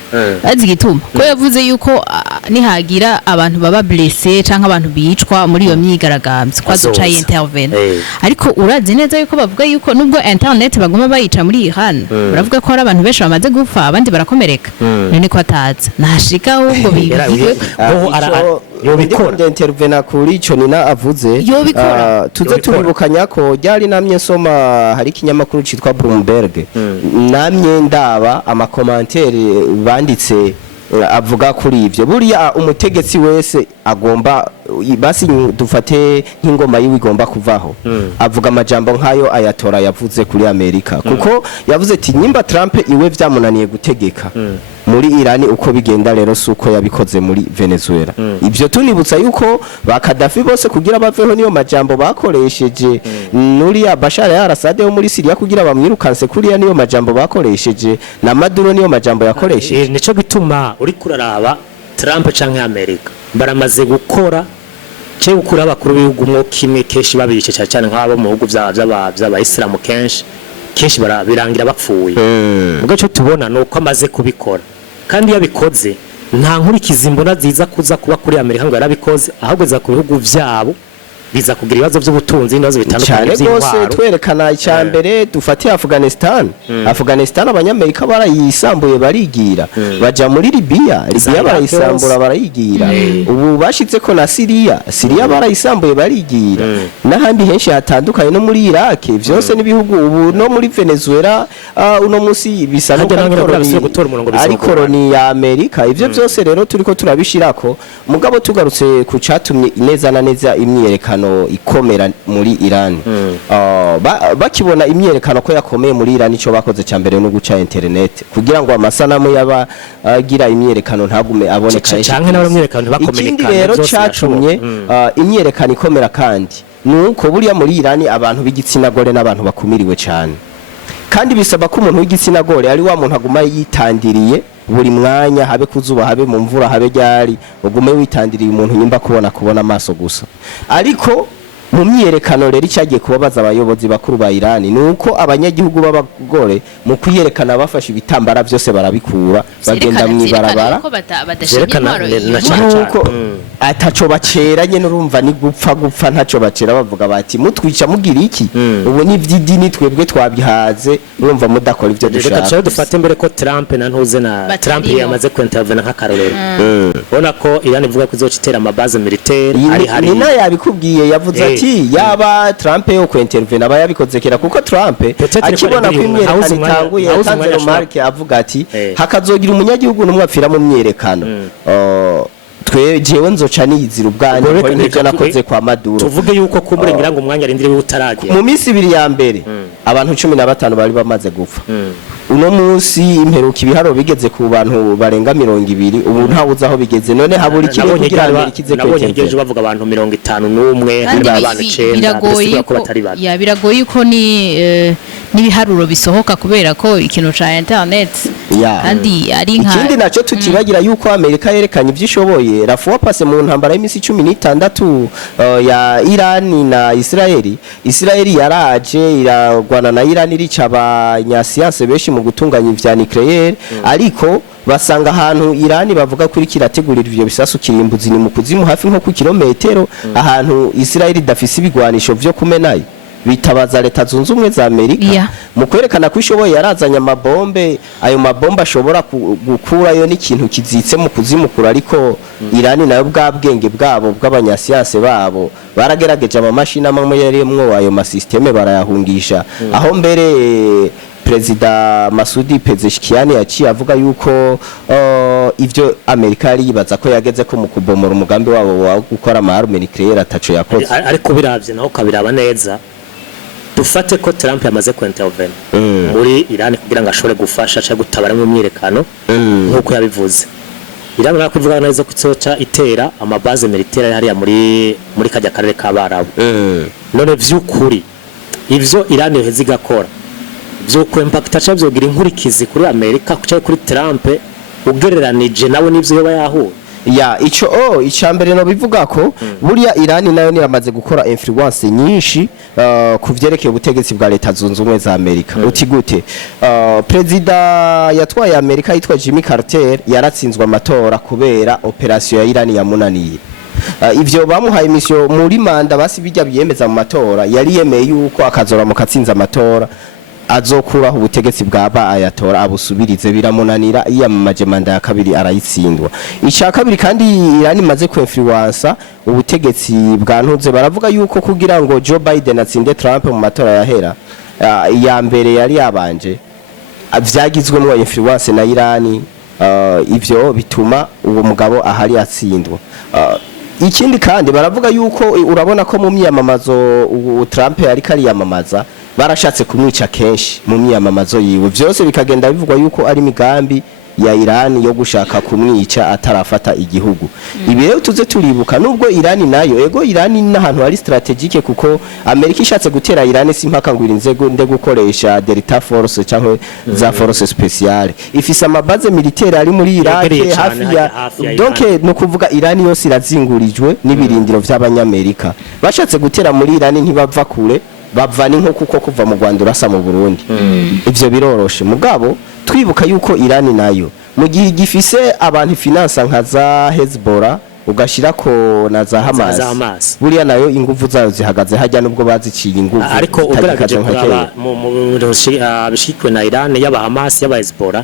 azi gituma ko yavuze yuko nihagira abantu baba blessé canke abantu bicwa muri iyo myigaragambyo kwazoca intervene ariko urazi neza yuko bavuga yuko nubwo internet baguma bayica muri Iran baravuga ko hari abantu benshi bamaze gupfa abandi barakomereka none ko ataza nashika ahubwo bigirwe yobikora intervene kuri ico nina avuze tuze turibukanya ko ryari namye nsoma hari ikinyamakuru citwa Bloomberg namye ndaba amakomantere banditse avuga kuri ivyo buriya umutegetsi wese agomba basi dufate nk'ingoma yiwe igomba kuvaho avuga amajambo nkayo ayatora yavuze kuri Amerika kuko yavuze ati nyimba Trump iwe vyamunaniye gutegeka muri Iran uko bigenda rero suko yabikoze muri Venezuela ivyo tunibutsa yuko ba Gaddafi bose kugira baveho niyo majambo bakoresheje nuriya Bashar al-Assad wo muri Syria kugira bamwirukanse kuriya niyo majambo bakoresheje na Maduro niyo majambo yakoresheje nico gituma uri kuraraba Trump canke Amerika baramaze gukora cyo gukura abakuru b'ibihugu mwo kimwe keshi babice cyane nk'abo mu bihugu by'abayisilamu kenshi birangira bapfuye ubwo cyo tubona nuko amaze kubikora kandi yabikoze nta nkurikizi mbona ziza kuza kuba kuri Amerika ngo yarabikoze ahubwo za ku bihugu vyabo biza kugira ibibazo by'ubutunzi n'ibibazo bitandukanye by'intwaro cyane gose twerekana icyambere dufatiye Afghanistan abanyamerika barayisambuye barigira baja muri Libya barayisambura barayigira ubu bashitse ko na Syria barayisambuye barigira n'ahandi henshi hatandukanye no muri Iraq byose n'ibihugu ubu no muri Venezuela uno musi bisa no ari koloni ya Amerika ivyo byose rero turiko turabishirako mugabo tugarutse ku catumye neza na neza imyerekano ikomera muri Iran bakibona imyerekano ko yakomeye muri Iran ico bakoze cyambere no guca internet kugira ngo amasanamu yaba agira imyerekano ntagume aboneka canke n'abamyerekano bakomerekana ikindi rero cyatumye imyerekano ikomera kandi nuko buriya muri Iran abantu b'igitsina gore n'abantu bakumiriwe cyane kandi bisaba ko umuntu w'igitsina gore ari wa muntu aguma yitandiriye buri mwanya habe kuzuba habe mu mvura habe ryari ugume witandiriye umuntu nyimba kubona amaso gusa ariko mu myerekano rero icyagiye kubabaza abayobozi bakuru ba Iran nuko abanyagihugu b'abagore mu kuyerekana bafashe ibitambara byose barabikura bagenda mwibarabara nuko ataco baceranye n'urumva ni gupfa ntaco bacera bavuga bati mutwica mugira iki ubu ni vy'idini twebwe twabihaze urumva mudakora ivyo dushaka reka dufate mbere ko Trump na ntuze na Trump yamaze kwintervene nk'akarorero ubona ko Iran ivuga ko izocitera amabaze militaire ari hari ni yabikubwiye yavuze yaba Trump yo kwintervene aba yabikoze kera kuko Trump akibona ko imyerekano itanguye yatanze remarque avuga ati hakazogira umunyagihugu numwe apfira mu myerekano jewe nzoca niyizira ubwanyu ko nivyo nakoze kwa Maduro tuvuge yuko kumurengera ngo umwanya arindire utaragera mu minsi ibiri ya mbere abantu 15 bari bamaze gupfa uno munsi imperuka ibiharo bigeze ku bantu barenga 200 ubu ntawuza aho bigeze none haburi kimwe kugira Amerika ize kweteje bavuga abantu 51 hari abantu 9 ko batari bane ya biragoye ko ni nibiharuro bisohoka kubera ko ikintu ca internet kandi ari nka ikindi naco tutibagira yuko Amerika yerekanye ivyishoboye rafuwa passe mu ntambara y'imisi 16 ya Iran na Israeli yaraje iragwana na Iran irica abanyasiyanse beshi mu gutunganya ivya nucleaire ariko basanga ahantu Iran bavuga kuri kirategurira ivyo bisasu kirimbuzi ni mu kuzimu hafi nko ku kilometero ahantu Israeli dafise ibigwanisho vyo kumenayo bitabaza leta zunze ubumwe za Amerika mu kwerekana ko ishoboye yarazanya amabombe ayo mabomba ashobora gukurayo n'ikintu kizitse mu kuzimukura ariko Iran nayo bwabwenge bwabo bw'abanyasiyanse babo baragerageje amamashini amwe yaremwo ayo masysteme barayahungisha aho mbere Prezida Masudi Pezeshkian yaciye avuga yuko ivyo Amerika yari yibaza ko yageze ko mu kubomora umugambi wabo wa gukora amaarme nucleaire ataco yakoze ariko biravye naho kabiraba neza dufate ko Trump yamaze kwintervene muri Iran kugira ngo ashobore gufasha cyangwa gutabara mu myerekano nkuko yabivuze Iran barakuvuga neza ko izoca itera amabaze militaire hariya muri kajya karere k'Abarabu none vy'ukuri ivyo Iran yoheze igakora vy'uko impact acabyogira inkurikizi kuri Amerika cyangwa kuri Trump ugereranije nawe n'ivyo yoba yahuye icambere no bivuga ko buriya Iran nayo niramaze gukora influence nyinshi kuvyerekeye ubutegetsi bwa leta zunze ubumwe za Amerika uti gute prezida yatwaye Amerika yitwa Jimmy Carter yaratsinzwe amatora kubera operation ya Iran yamunaniye ivyo bamuhaye mission muri manda basi bijya biyemeza mu matora yari yemeye yuko akazora mu katsinza amatora azokuraho ubutegetsi bwaba ayatora abusubirize biramunanira iyamamaje manda ya kabiri arayitsindwa icya kabiri kandi Iran imaze kwinfluence ubutegetsi bwa ntuze baravuga yuko kugira ngo Joe Biden atsinde Trump mu matora yahera ya mbere yari yabanje vyagizwemo influence na Iran ivyo bituma uwo mugabo ahari atsindwa ikindi kandi baravuga yuko urabona ko mu myamamazo Trump yari kariyamamaza barashatse kumwica kenshi mu myamamazo yiwe byose bikagenda bivugwa yuko ari migambi ya Iran yo gushaka kumwica atarafata igihugu ibi rero tuze turibuka nubwo Iran nayo Iran n'ahantu hari strategique kuko Amerika ishatse gutera Iran simpaka ngo irinze nde gukoresha Delta Force cyangwa za Force Speciale ifise amabaze militaire ari muri Iraq hafi ya donc no kuvuga Iran yose irazingurijwe n'ibirindiro by'abanyamerika bashatse gutera muri Iran ntibava kure bavana nko kuko kuva mu Rwanda urasa mu Burundi ivyo biroroshe mugabo twibuka yuko Iran nayo mu gihe gifise abantu finance nka za Hezbollah ugashira ko na za Hamas buriya nayo ingufu zayo zihagaze hajya nubwo baziciye ingufu ariko ugaragaje kuraba mu bishikwe na Iran y'aba Hamas y'aba Hezbollah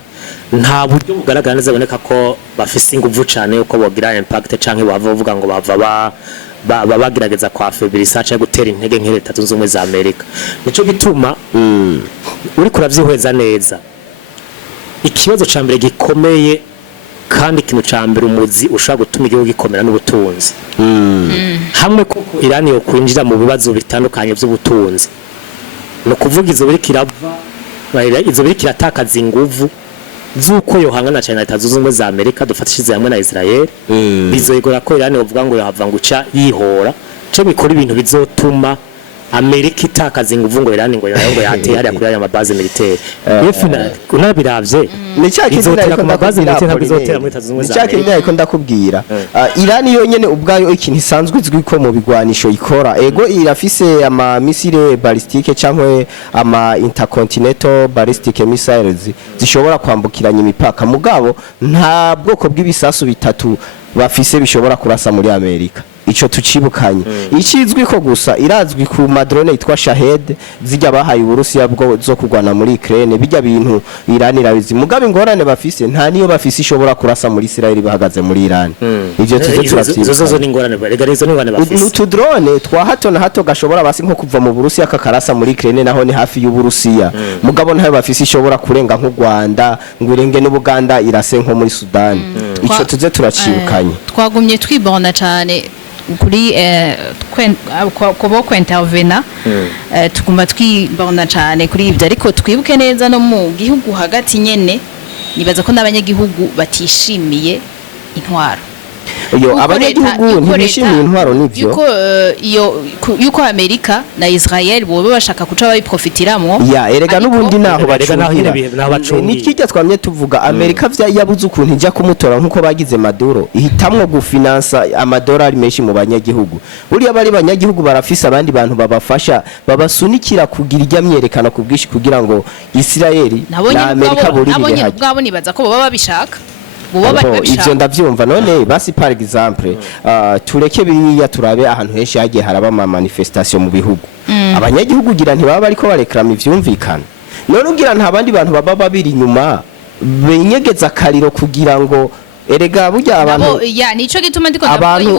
nta buryo bugaragara neza boneka ko bafise ingufu cyane uko bogira impact canke bavuga ngo bava bagerageza kwa Fabrice acha gutera intege nke leta zunze ubumwe za Amerika nico gituma uri kuravyihweza neza ikibazo ca mbere gikomeye kandi ikintu ca mbere umuzi ushaka gutuma igihugu gikomera n'ubutunzi hamwe kuko Iran yo kwinjira mu bibazo bitandukanye by'ubutunzi no kuvuga izo biri kirava izo biri kiratakaza inguvu zuko yohangana cyane na leta zunze ubumwe za Amerika dufatishize hamwe na Israel bizoyigora ko Iran yovuga ngo yahava nguca yihora cyo bikora ibintu bizotuma Amerika itakaza inguvu ngo Iran ngo yateye hariya kuri aya mabaze militaire yefina unabiravye ni cyakindi ku mabaze militaire bizotera muri tazungu za Amerika ni cyakindi ariko ndakubwira Iran yonyene ubwayo ikintu isanzwe izwi ko mu bigwanisho ikora ego irafise ama missile ballistique cankwe ama intercontinental ballistic missiles zishobora kwambukiranya imipaka mugabo nta bwoko bw'ibisasu bitatu bafise bishobora kurasa muri Amerika ico tucibukanye ikizwi ko gusa irazwi ku madrone yitwa Shahed zijya bahaye Uburusiya bwo zo kugwana muri Ukraine bijya bintu Iran irabizi mugabe ingorane bafise nta niyo bafise ishobora kurasa muri Israel bahagaze muri Iran ivyo tuze turafise zo ni ingorane barega rezo ni ingorane bafise utu drone twa hato na hato gashobora basi nko kuva mu Burusiya kakarasa muri Ukraine naho ni hafi y'Uburusiya mugabo ntayo bafise ishobora kurenga nko Rwanda ngwirenge n'Ubuganda irase nko muri Sudan ico tuze turacibukanye twagumye twibona cyane kuri kubo kwentavena tugomba twibona cyane kuri ibyo ariko twibuke neza no mu gihugu hagati nyene nibaza ko n'abanyagihugu batishimiye intwaro yo abanyagihugu ntibishimiye intwaro nivyo yuko Amerika na Israel bobe bashaka kuca bayiprofitiramwo ya erega nubundi naho bacungira nikijya twamye tuvuga Amerika yabuze ukuntu ijya kumutora nkuko bagize Maduro ihitamwo gufinansa amadolari menshi mu banyagihugu buriya bari banyagihugu barafise abandi bantu babafasha babasunikira kugira ijya myerekana ku bwishi kugira ngo Israel na Amerika buri bihaje nabo nibaza ko baba babishaka ivyo ndavyumva none basi par exemple tureke biriya turabe ahantu henshi hagiye haraba ama manifestation mu bihugu abanyagihugu gira ntibaba bariko bareklama ivyumvikana none ugira nta bandi bantu baba babiri nyuma benyegeza kariro kugira ngo erega burya abantu ya nico gituma ndiko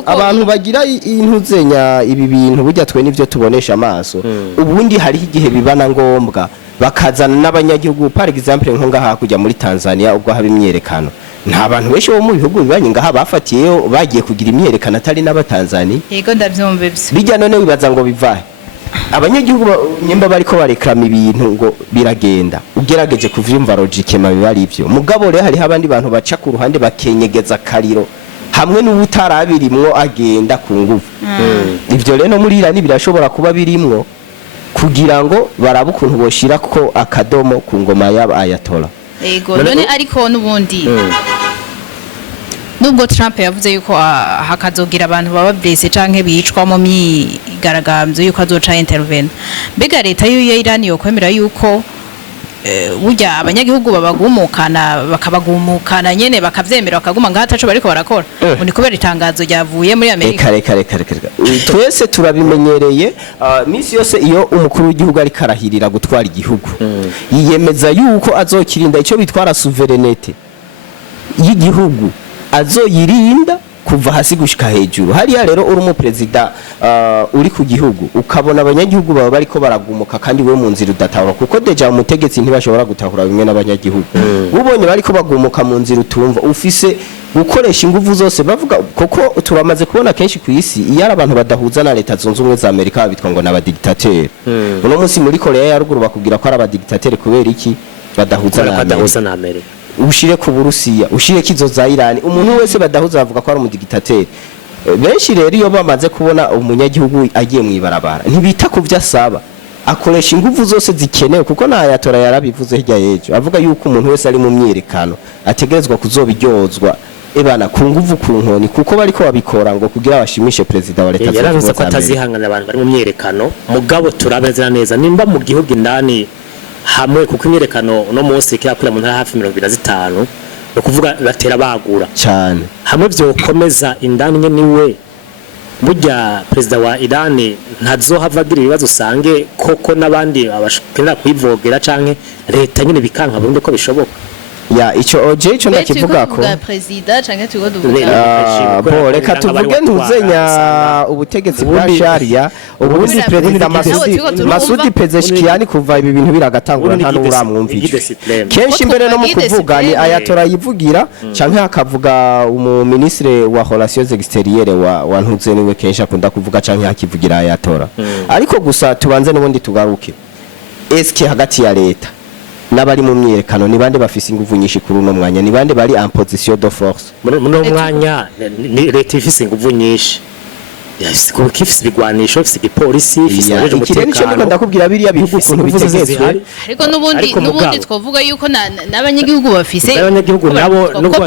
abantu bagira intuzenya ibi bintu burya twe nivyo tubonesha amaso ubundi hari igihe bibana ngombwa bakazana n'abanyagihugu par exemple nko ngaha kujya muri Tanzania ubwo haba imyerekano nta bantu benshi bo mu bihugu bibanye ngaha bafatiyeyo bagiye kugira imyerekano atari n'abatanzania yego ndavyumva byo bijya none wibaza ngo bivahe abanyagihugu nyemba bariko bareklama ibintu ngo biragenda ugerageje kuvyumva logique mabibari ivyo mugabo rero hari abandi bantu baca ku ruhande bakenyegeza kariro hamwe n'ubutarabirimwo agenda ku ngufu ivyo rero muri Iran birashobora kuba birimwo kugira ngo barabe ukuntu boshira ko akadomo ku ngoma y'aba Ayatollah ego none ariko nubundi nubwo Trump yavuze yuko hakazogira abantu baba blessé canke bicwa mu myigaragambyo yuko azoca intervene mbega leta y'u Iran yo kwemera yuko burya abanyagihugu babagumukana bakabagumukana nyene bakavyemera bakaguma ngahataco bariko barakora undi kubera itangazo ryavuye muri Amerika reka twese turabimenyereye misi yose iyo umukuru w'igihugu ari karahirira gutwara igihugu yiyemeza yuko azokirinda ico bitwara souveraineté y'igihugu azoyirinda kuva hasi gushika hejuru hariya rero uri mu president uri ku gihugu ukabona abanyagihugu baba bariko baragumuka kandi we mu nzira udatahura kuko deja umutegetsi ntibashobora gutahura bimwe n'abanyagihugu ubonye bariko bagumuka mu nzira utumva ufise gukoresha ingufu zose bavuga koko turamaze kubona kenshi ku isi iyo abantu badahuza na leta zunze ubumwe za Amerika bitwa ngo n'abadictateur uno munsi muri Korea ya ruguru bakubwira ko ari abadictateur kubera iki badahuza na Amerika ushire ku Burusiya ushire kizo za Iran umuntu wese badahuza bavuga ko ari umudigitateri benshi rero iyo bamaze kubona umunyagihugu agiye mwibarabara ntibita ku vyasaba akoresha ingufu zose zikenewe kuko na Ayatollah yarabivuze hirya yejo avuga yuko umuntu wese ari mu myerekano ategerezwa kuzobiryozwa ebana ku nguvu ku nkoni kuko bariko babikora ngo kugira bashimishe president wa leta yaravuze ko atazihanganira abantu bari mu myerekano mugabo turabezera neza nimba mu gihugu indani hamwe kuko imyerekano no munsi kiyakura mu ntara hafi 25 no kuvuga batera bagura cyane hamwe byokomeza indani nye niwe burya president wa Iran ntazohavagira ibibazo usange koko nabandi abashikira kwivogera canke leta nyine bikanka burundu ko bishoboka ya ico oje ico ndakivuga ko president canke tugo duvuga bo reka tuvuge ntuzenya ubutegetsi bwa sharia ubundi president Masudi Pezeshkian kuva ibi bintu biragatangura nta n'uramwumvira kenshi imbere no mu kuvuga ni ayatora yivugira canke akavuga umuministre wa relations extérieures wa ntuzeniwe kenshi akunda kuvuga canke akivugira ayatora ariko gusa tubanze n'ubundi tugaruke eske hagati ya leta n'abari mu myerekano ni bande bafise inguvu nyinshi kuri uno mwanya ni bande bari en position de force muno mwanya ni leta ifise inguvu nyinshi yasiko kifise bigwanisho ifise igipolisi ifise abaje umutekano ikirere cyo ndakubwira biriya bihugu kuntu bitegetswe ariko nubundi twovuga yuko n'abanyagihugu bafise abanyagihugu nabo nuko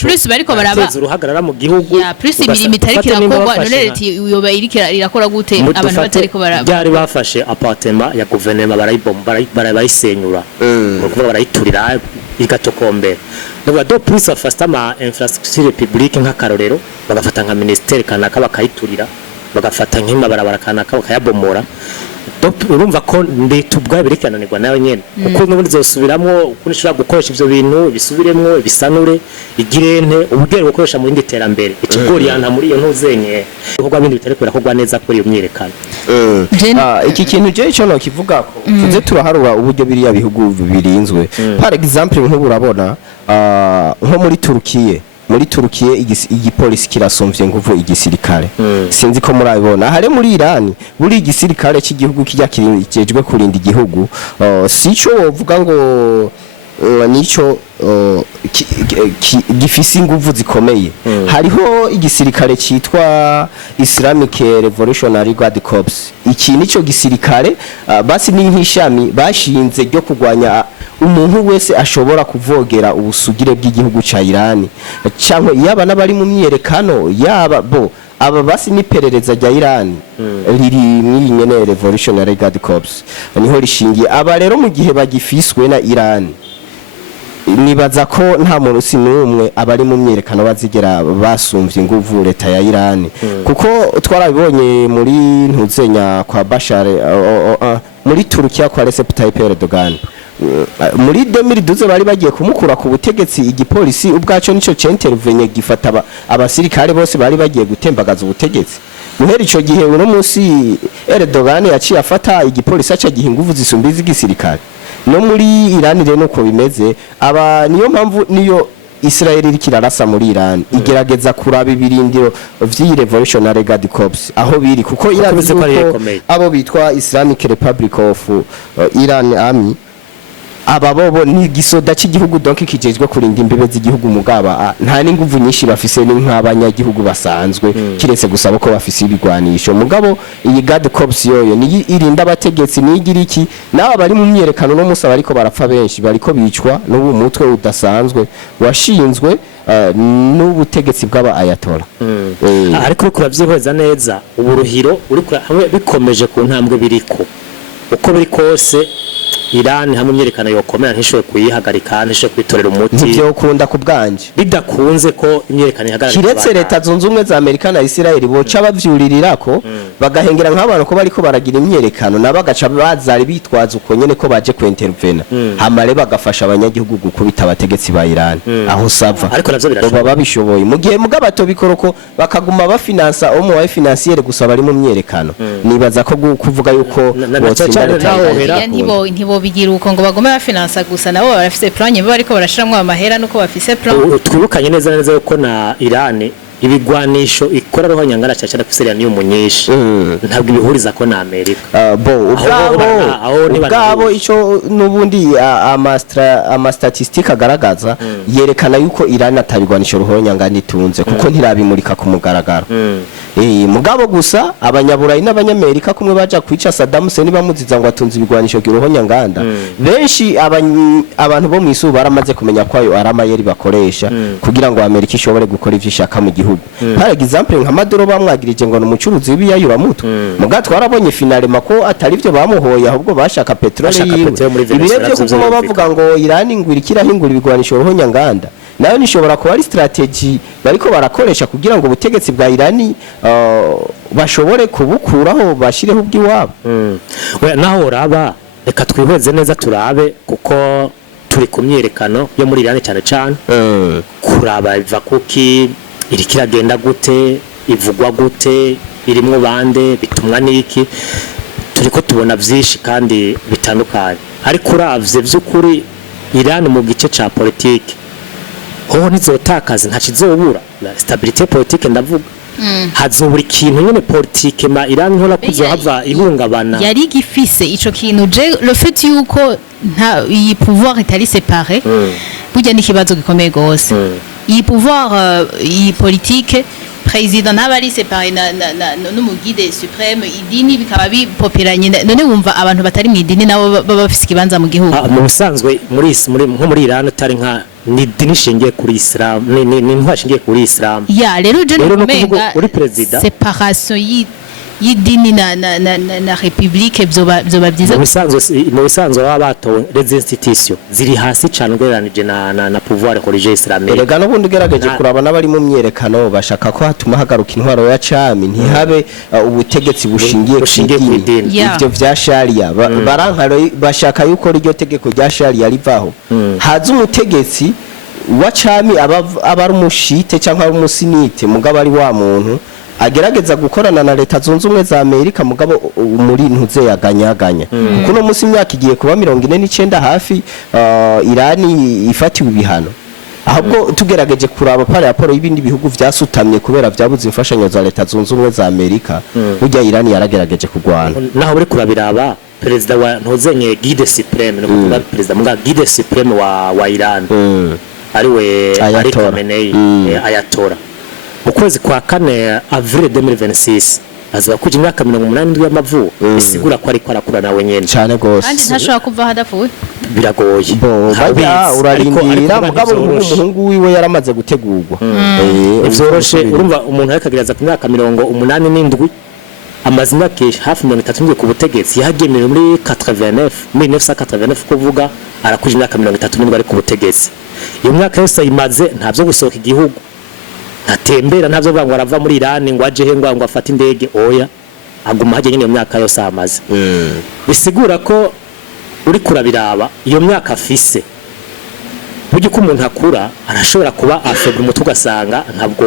plus bariko baraba uruhagarara mu gihugu ya plus imirimo itariko irakogwa none leta yoba irakora gute abantu batariko baraba byari bafashe appartement ya gouvernement barayisenyura no kuvuga barayiturira igatokombera nubwo do plus afasta ama infrastructure publique nk'akarorero bagafata nka ministere kanaka bakayiturira bagafata nk'ima barabara kanaka bakayabomora urumva ko ndetse ubwaye birekananirwa nayo nyene uko n'ubundi zosubiramo kunishura gukoresha ivyo bintu bisubiremwo bisanure igirente ubugere gukoresha mu rindi terambere ikigori yanta muri iyo ntuzenye kuko bindi bitari kurakogwa neza kuri iyo myirekano iki kintu je cyo no kivuga ko tuze turaharura uburyo biriya bihugu birinzwe par exemple nk'ubu urabona nko muri Turukiye igipolisi kirasomvye nguvu igisirikare sinzi ko murabibona hare muri Iran buri igisirikare cy'igihugu kijya kirijwe kurinda igihugu sico wovuga ngo nico gifise inguvu zikomeye hariho igisirikare citwa Islamic Revolutionary Guard Corps iki nico gisirikare basi ni nk'ishami bashinze ryo kugwanya umuntu wese ashobora kuvogera ubusugire bw'igihugu ca Iran cyangwa yaba nabari mu myerekano yaba bo aba basi niperereza rya Iran riri mw'inyene Revolutionary Guard Corps niho rishingiye aba rero mu gihe bagifiswe na Iran nibaza ko nta muntu sinumwe abari mu myerekano bazigera basumvye inguvu leta ya Iran kuko twarabibonye muri ntuzenya kwa Bashar muri Turukiya kwa Recep Tayyip Erdogan muri 2012 bari bagiye kumukura ku butegetsi igipolisi ubwaco nico centervenye gifata abasirikare bose bari bagiye gutembagaza ubutegetsi guhera ico gihe uno munsi Erdogan yaciye afata igipolisi aca gihe inguvu zisumbiza igisirikare no muri Iran rero uko bimeze aba niyo mpamvu niyo Israel iri kirarasa muri Iran igerageza kuraba ibirindiro vy'i Revolutionary Guard Corps aho biri kuko Iran abo bitwa Islamic Republic of Iran Army ababobo ni gisoda cy'igihugu donc kijejwe kurinda imbibe z'igihugu mugaba nta n'inguvu nyinshi bafise ni nk'abanyagihugu basanzwe kiretse gusaba ko bafise ibigwanisho mugabo iyi Guard Corps yoyo ni irinda abategetsi nigira iki naho bari mu myerekano no musaba ariko barapfa benshi bariko bicwa n'ubu mutwe udasanzwe washinzwe n'ubutegetsi bw'aba ayatola ariko kuravyihoza neza uburuhiro uri hamwe bikomeje ku ntambwe biriko uko biri kose Iran hamwe myerekana yokomera ntishowe kuyihagarika ntishowe kwitorera umuti nivyo ukunda kubganje bidakunze ko imyerekana ihagarika kiretse leta zunze ubumwe za Amerika na Israel boca bavyuririrako bagahengera nk'abantu ko bariko baragira imyerekano nabagaca bazari bitwaza uko nyene ko baje kwintervena hamare bagafasha abanyagihugu gukubita abategetsi ba Iran aho sava ariko navyo birashoboye babishoboye mu gihe mugabato bikoroko bakaguma bafinansa omo wa financier gusa bari mu myerekano nibaza ko kuvuga yuko botsinda leta ntibo bigira uko ngo bagome bafinansa gusa nabo barafise plan bo ariko barashiramwe amahera nuko bafise plan twibukanye neza yuko na Iran ibigwanisho ikora roho nyangara cyane kuseriya niyo munyinshi ntabwo ibihuriza ko na Amerika bo ubwabo ico nubundi ama statistique agaragaza yerekana yuko Iran atabigwanisho roho nyangana itunze kuko ntirabimurika ku mugaragaro mugabo gusa abanyaburayi n'abanyamerika kumwe baja kwica Saddam Hussein bamuziza ngo atunze ibigwanisho giroho nyanganda benshi abantu bo mwisuba baramaze kumenya ko ayo aramayeri bakoresha kugira ngo Amerika ishobore gukora ivyishaka mu gihugu gihugu par exemple nka Maduro bamwagirije ngo n'umucuruzi w'ibiyayura muto muga twarabonye finale mako atari byo bamuhoye ahubwo bashaka petrole yiwe ibirebye kuko bavuga ngo Iran ingwira kirahingura ibigwanisho roho nyanganda nayo nishobora kuba ari strategy bariko barakoresha kugira ngo ubutegetsi bwa Iran bashobore kubukuraho bashireho ubwiwabo naho uraba reka twihweze neza turabe kuko turi ku myerekano yo muri Iran cyane cyane kuraba iva kuki iri kiragenda gute ivugwa gute irimwo bande bitumwa niki turiko tubona byinshi kandi bitandukanye ariko uravye by'ukuri Iran mu gice ca politique ho nizotakaza nta kizobura stabilité politique ndavuga hazobura ikintu nyene politique ma Iran nkora kuzohava ihungabana yari gifise ico kintu je le fait yuko nta iyi pouvoir itari séparé burya ni kibazo gikomeye gose iyi pouvoir iyi politique président n'abari séparé no mu guide suprême idini bikaba bipopiranye none wumva abantu batari mu idini nabo baba bafise kibanza mu gihugu mu bisanzwe muri Iran utari nka ni dini shingiye kuri Islam ni ntwashingiye kuri Islam ya rero je no kuvuga uri president séparation y'idini na republique byoba byiza mu bisanzwe baba batowe les institutions ziri hasi cyane ugereranije na pouvoir religieux islamique erega no bundi gerageje kuraba n'abari mu myerekano bashaka ko hatuma hagaruka intwaro ya cami ntihabe ubutegetsi bushingiye ku idini ivyo vya sharia barankaro bashaka yuko iryo tegeko rya sharia rivaho haza umutegetsi wa cami aba ari umushite cyangwa ari umusinite mugabo ari wa muntu agerageza gukorana na leta zunze ubumwe za Amerika mugabo muri ntuze yaganyaganya kuko no musi imyaka igiye kuba 49 hafi Irani ifatiwe ibihano ahubwo tugerageje kuraba pare raporo y'ibindi bihugu vyasutamye kubera vyabuze imfashanyo za leta zunze ubumwe za Amerika burya Irani yaragerageje kugwana naho buri kurabiraba perezida wa ntuzenye guide supreme no kuvuga perezida muga guide supreme wa Iran ariwe Ali Khamenei ayatora mu kwezi kwa kane avril 2026 aza kuja imyaka 87 y'amavuko bisigura ko ariko arakura nawe nyene cyane gose kandi ntashobora kuva hadafuwe biragoye bajya urarindira mugabo umuhungu wiwe yaramaze gutegurwa ivyoroshe urumva umuntu arikagiraza ku myaka 87 amazina ke hafi 30 ku butegetsi yahagemewe muri 1989 kuvuga arakuja imyaka 37 ari ku butegetsi iyo myaka yose imaze ntavyo gusohoka igihugu atembera ntavyo bangwa arava muri Iran ngo aje he ngo afata indege oya aguma haje nyine myaka yose amaze bisigura ko uri kurabiraba iyo myaka afise buryo ko umuntu akura arashobora kuba afebra umutu ugasanga ntabwo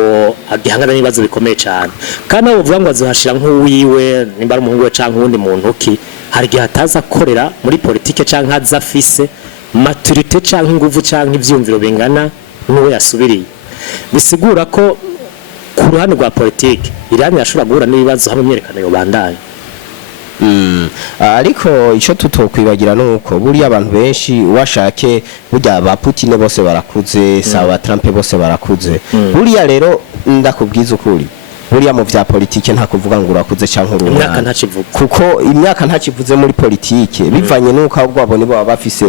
agihangana n'ibibazo bikomeye cyane kandi abo bavuga ngo azohashira nk'uwiwe nimba ari umuhungu we canke uwundi muntu ki hari gihe ataza korera muri politique canke azafise maturité canke inguvu canke ivyumviro bingana n'uwo yasubiriye bisigura ko ku ruhande rwa politike Iran yashobora guhura n'ibibazo hamwe myerekano yo bandanye ariko ico tutokwibagira nuko buri abantu benshi washake burya ba Putin bose barakuze sawa Trump bose barakuze buriya rero ndakubwiza ukuri buriya mu vya politike nta kuvuga ngo urakuze canke imyaka ntakivuga kuko imyaka ntakivuze muri politike bivanye nuko ahubwo abone baba bafise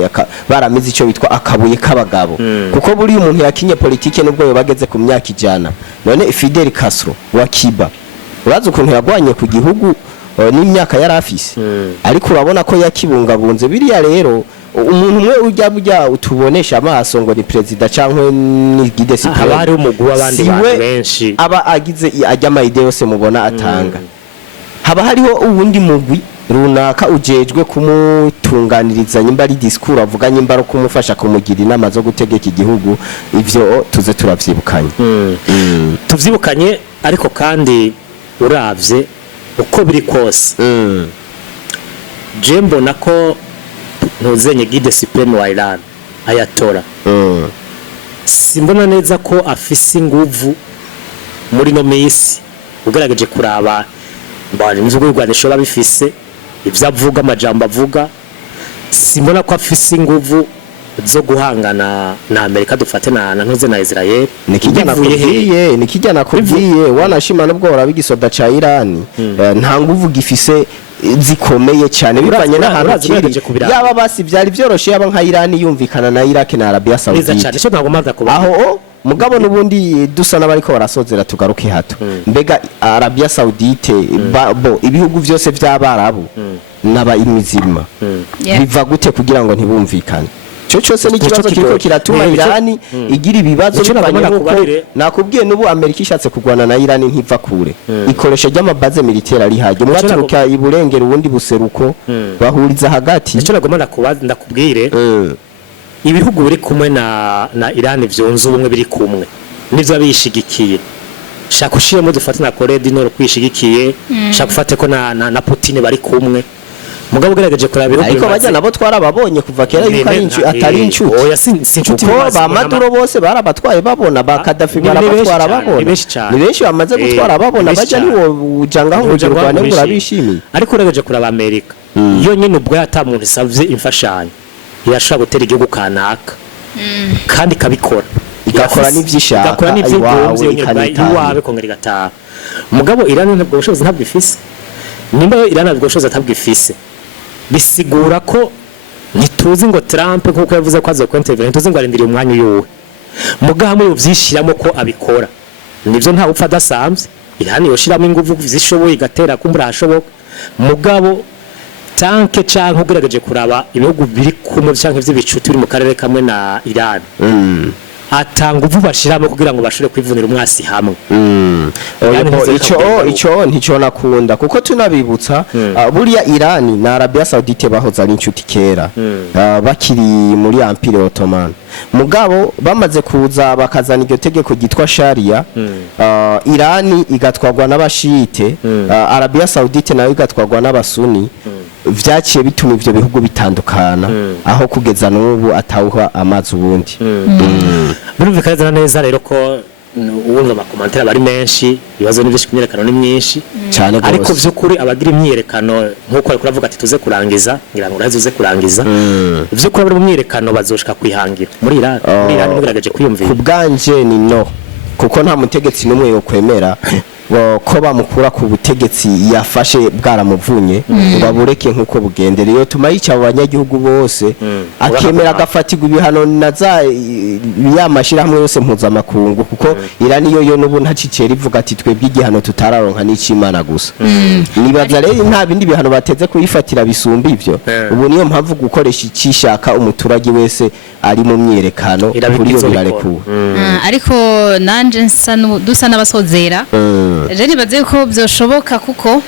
baramize ico bitwa akabuye k'abagabo kuko buri umuntu yakinye politike nubwo yo bageze ku myaka ijana none Fidel Castro wa Cuba uraza ukuntu yagwanye ku gihugu n'imyaka yarafise ariko urabona ko yakibungabunze biriya rero umuntu umwe ujya utubonesha amaso ngo ni president cankwe ni guide supreme abari umugwa abandi bantu benshi aba agize ajya mayide yose mubona atanga haba hariho ubundi mugwi runaka ujejwe kumutunganiriza nyimba ari discours avuga nyimba ro kumufasha kumugira inama zo gutegeka igihugu ivyo tuze turavyibukanye tuvyibukanye ariko kandi uravye uko biri kose jembo nako ntuzenye guide supreme wa Iran ayatora simbona neza ko afise inguvu muri no misi ugaragaje kuraba mbari mu rw'Rwanda bifise ivyo avuga amajambo avuga simbona ko afise inguvu zo guhangana na Amerika dufate na ntuze na Israel nikijana kubwiye wanashima nubwo warabigisoda ca Iran nta nguvu gifise zikomeye cyane bivanye n'ahantu kiri yaba basi byari byoroshe yaba nka Iran yumvikana na Iraq na Arabia Saudite aho mugabo nubundi dusa n'abariko barasozera tugaruke hato mbega Arabia Saudite bo ibihugu byose by'abarabu naba imizima biva gute kugira ngo ntibumvikane cyo cyose n'ikibazo kiriko kiratuma Irani igira ibibazo nakubwiye nubu Amerika ishatse kugwana na Irani ntiva kure ikoresha ry'amabaze militaire ari haje mwaturuka iburengera ubundi buseruko bahuriza hagati cyo nagomba ndakubwire ibihugu biri kumwe na Irani vyonze ubumwe biri kumwe nivyo bishigikiye shaka ushiremo dufate na Korea du Nord kwishigikiye shaka ufate ko na Putin bari kumwe mugabo gerageje kuraba ibihugu ariko bajya nabo twarababonye kuva kera yuko atari inshuti oya sinchuti ba Maduro bose barabatwaye babona ba Gaddafi barabatwara babona ni benshi bamaze gutwara babona bajya niwo ujangaho ngo Rwanda ngo urabishimiye ariko gerageje kuraba Amerika yo nyine ubwo yatamuntu isavye imfashanyo irashaka gutera igihugu kanaka kandi kabikora igakora n'ivyishaka igakora n'ivy'iwawe kongera gataha mugabo Irani ntabwo bushobozi ntabwo ifise nimba Irani ntabwo bushobozi ntabwo ifise bisigura ko ntituzi ngo Trump nkuko yavuze ko azokwentevera ntituzi ngo arindiriye umwanya yuwe mugabo uvyishiramo ko abikora nivyo nta upfa dasamvye Irani yoshiramo ingufu zishoboye igatera kumbura hashoboka mugabo tanke canke ugerageje kuraba ibihugu biri kumwe canke vy'ibicuti biri mu karere kamwe na Iran atanga uvu bashiramo kugira ngo bashore kwivunira umwasi hamwe ico ntico nakunda kuko tunabibutsa buriya Iran na Arabia Saudite bahoza ari inshuti kera bakiri muri Empire Ottoman mugabo bamaze kuza bakazana iryo tegeko gitwa Sharia Iran igatwagwa n'abashite Arabia Saudite nayo igatwagwa n'abasuni vyaciye bituma ivyo bihugu bitandukana aho kugeza n'ubu atawuha amazi ubundi birumvikana neza rero ko ubundi amakomantere bari menshi ibibazo n'ivyo kumyerekano ni myinshi cyane gose ariko vy'ukuri abagira imyerekano nkuko ari kuravuga ati tuze kurangiza ngira ngo urazuze kurangiza vy'ukuri bari mu myerekano bazoshika kwihangira muri Iran mugerageje kwiyumvira kubganje ni no kuko nta mutegetsi numwe yo kwemera ko bamukura ku butegetsi yafashe bwaramuvunye babureke nkuko bugendere yo tuma yica abanyagihugu bose akemera agafatirwa ibihano naza yamashira hamwe yose mpuzamakungu kuko Irani yo nubu ntacicera ivuga ati twebwe igihano tutararonka n'icimana gusa nibaza rero nta bindi bihano bateze kuyifatira bisumba ivyo ubu niyo mpamvu gukoresha ikishaka umuturage wese ari mu myerekano kuri yo birarekuwe ariko nanje dusa n'abasozera Jeni baze ko byoshoboka kuko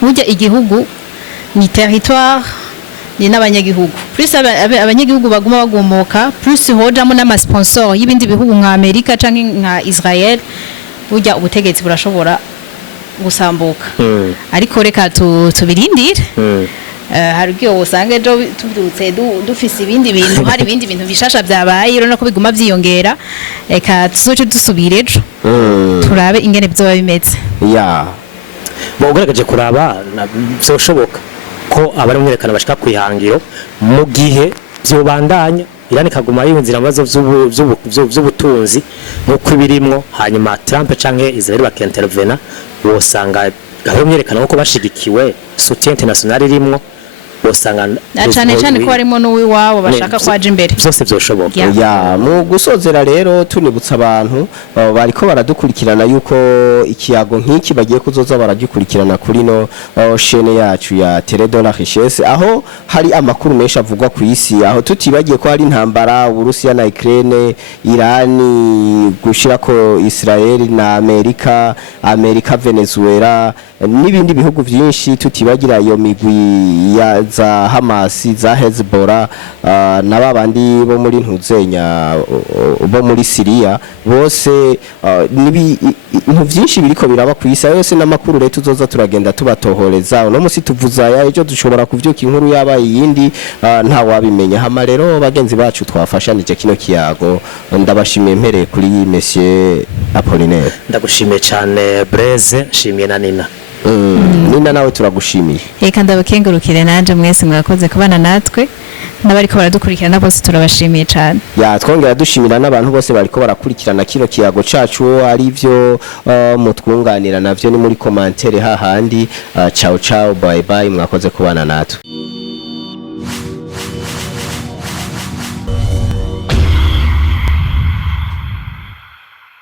burya igihugu ni territoire ni n'abanyagihugu plus abanyagihugu baguma bagomoka plus hojamo n'ama sponsor y'ibindi bihugu nka Amerika canke nka Israel burya ubutegetsi burashobora gusambuka ariko reka tubirindire harugyo usanga ejo tubyutse dufise ibindi bintu hari ibindi bintu bishasha byabaye rero nako biguma vyiyongera reka tuzoce dusubire ejo turabe ingene byo bimeze bo ugerageje kuraba byoshoboka ko abari mwerekana bashika kwihangiro mu gihe byobandanya Irani kaguma yinzira amazo vy'ubutunzi nkuko birimwo hanyuma Trump canke Israel bakintervena wosanga abari mwerekana nko bashigikiwe soutien international irimwo bosanga cyane ko harimo n'uwiwabo bashaka kwaje imbere byose byoshoboka mu gusozera rero tunibutsa abantu bariko baradukurikirana yuko ikiyago nk'iki bagiye kuzoza baragikurikirana kuri no chaîne yacu ya Télé de la Richesse aho hari amakuru menshi avugwa ku isi aho tutibagiye ko hari intambara Uburusiya na Ukraine Irani gushira ko Israel na Amerika Venezuela n'ibindi bihugu byinshi tutibagira iyo migwi ya za Hamas za Hezbollah n'abandi bo muri ntuzenya bo muri Syria bose ibintu byinshi biriko biraba ku isi yose n'amakuru leta tuzoza turagenda tubatohoreza no musi tuvuza ya ejo dushobora kuvyuka inkuru yabaye yindi nta wabimenya hama rero bagenzi bacu twafashanije kino kiyago ndabashimiye mpereye kuri Monsieur Apollinaire ndagushimiye cyane Blaise shimiye na Nina Nina nawe turagushimiye reka ndabakengurukire nanje mwese mwakoze kubana natwe n'abariko baradukurikirana bose turabashimiye cyane twongera dushimira n'abantu bose bariko barakurikirana kino kiyago cacu ari byo mutwunganira navyo ni muri commentaire hahandi ciao ciao bye bye mwakoze kubana natwe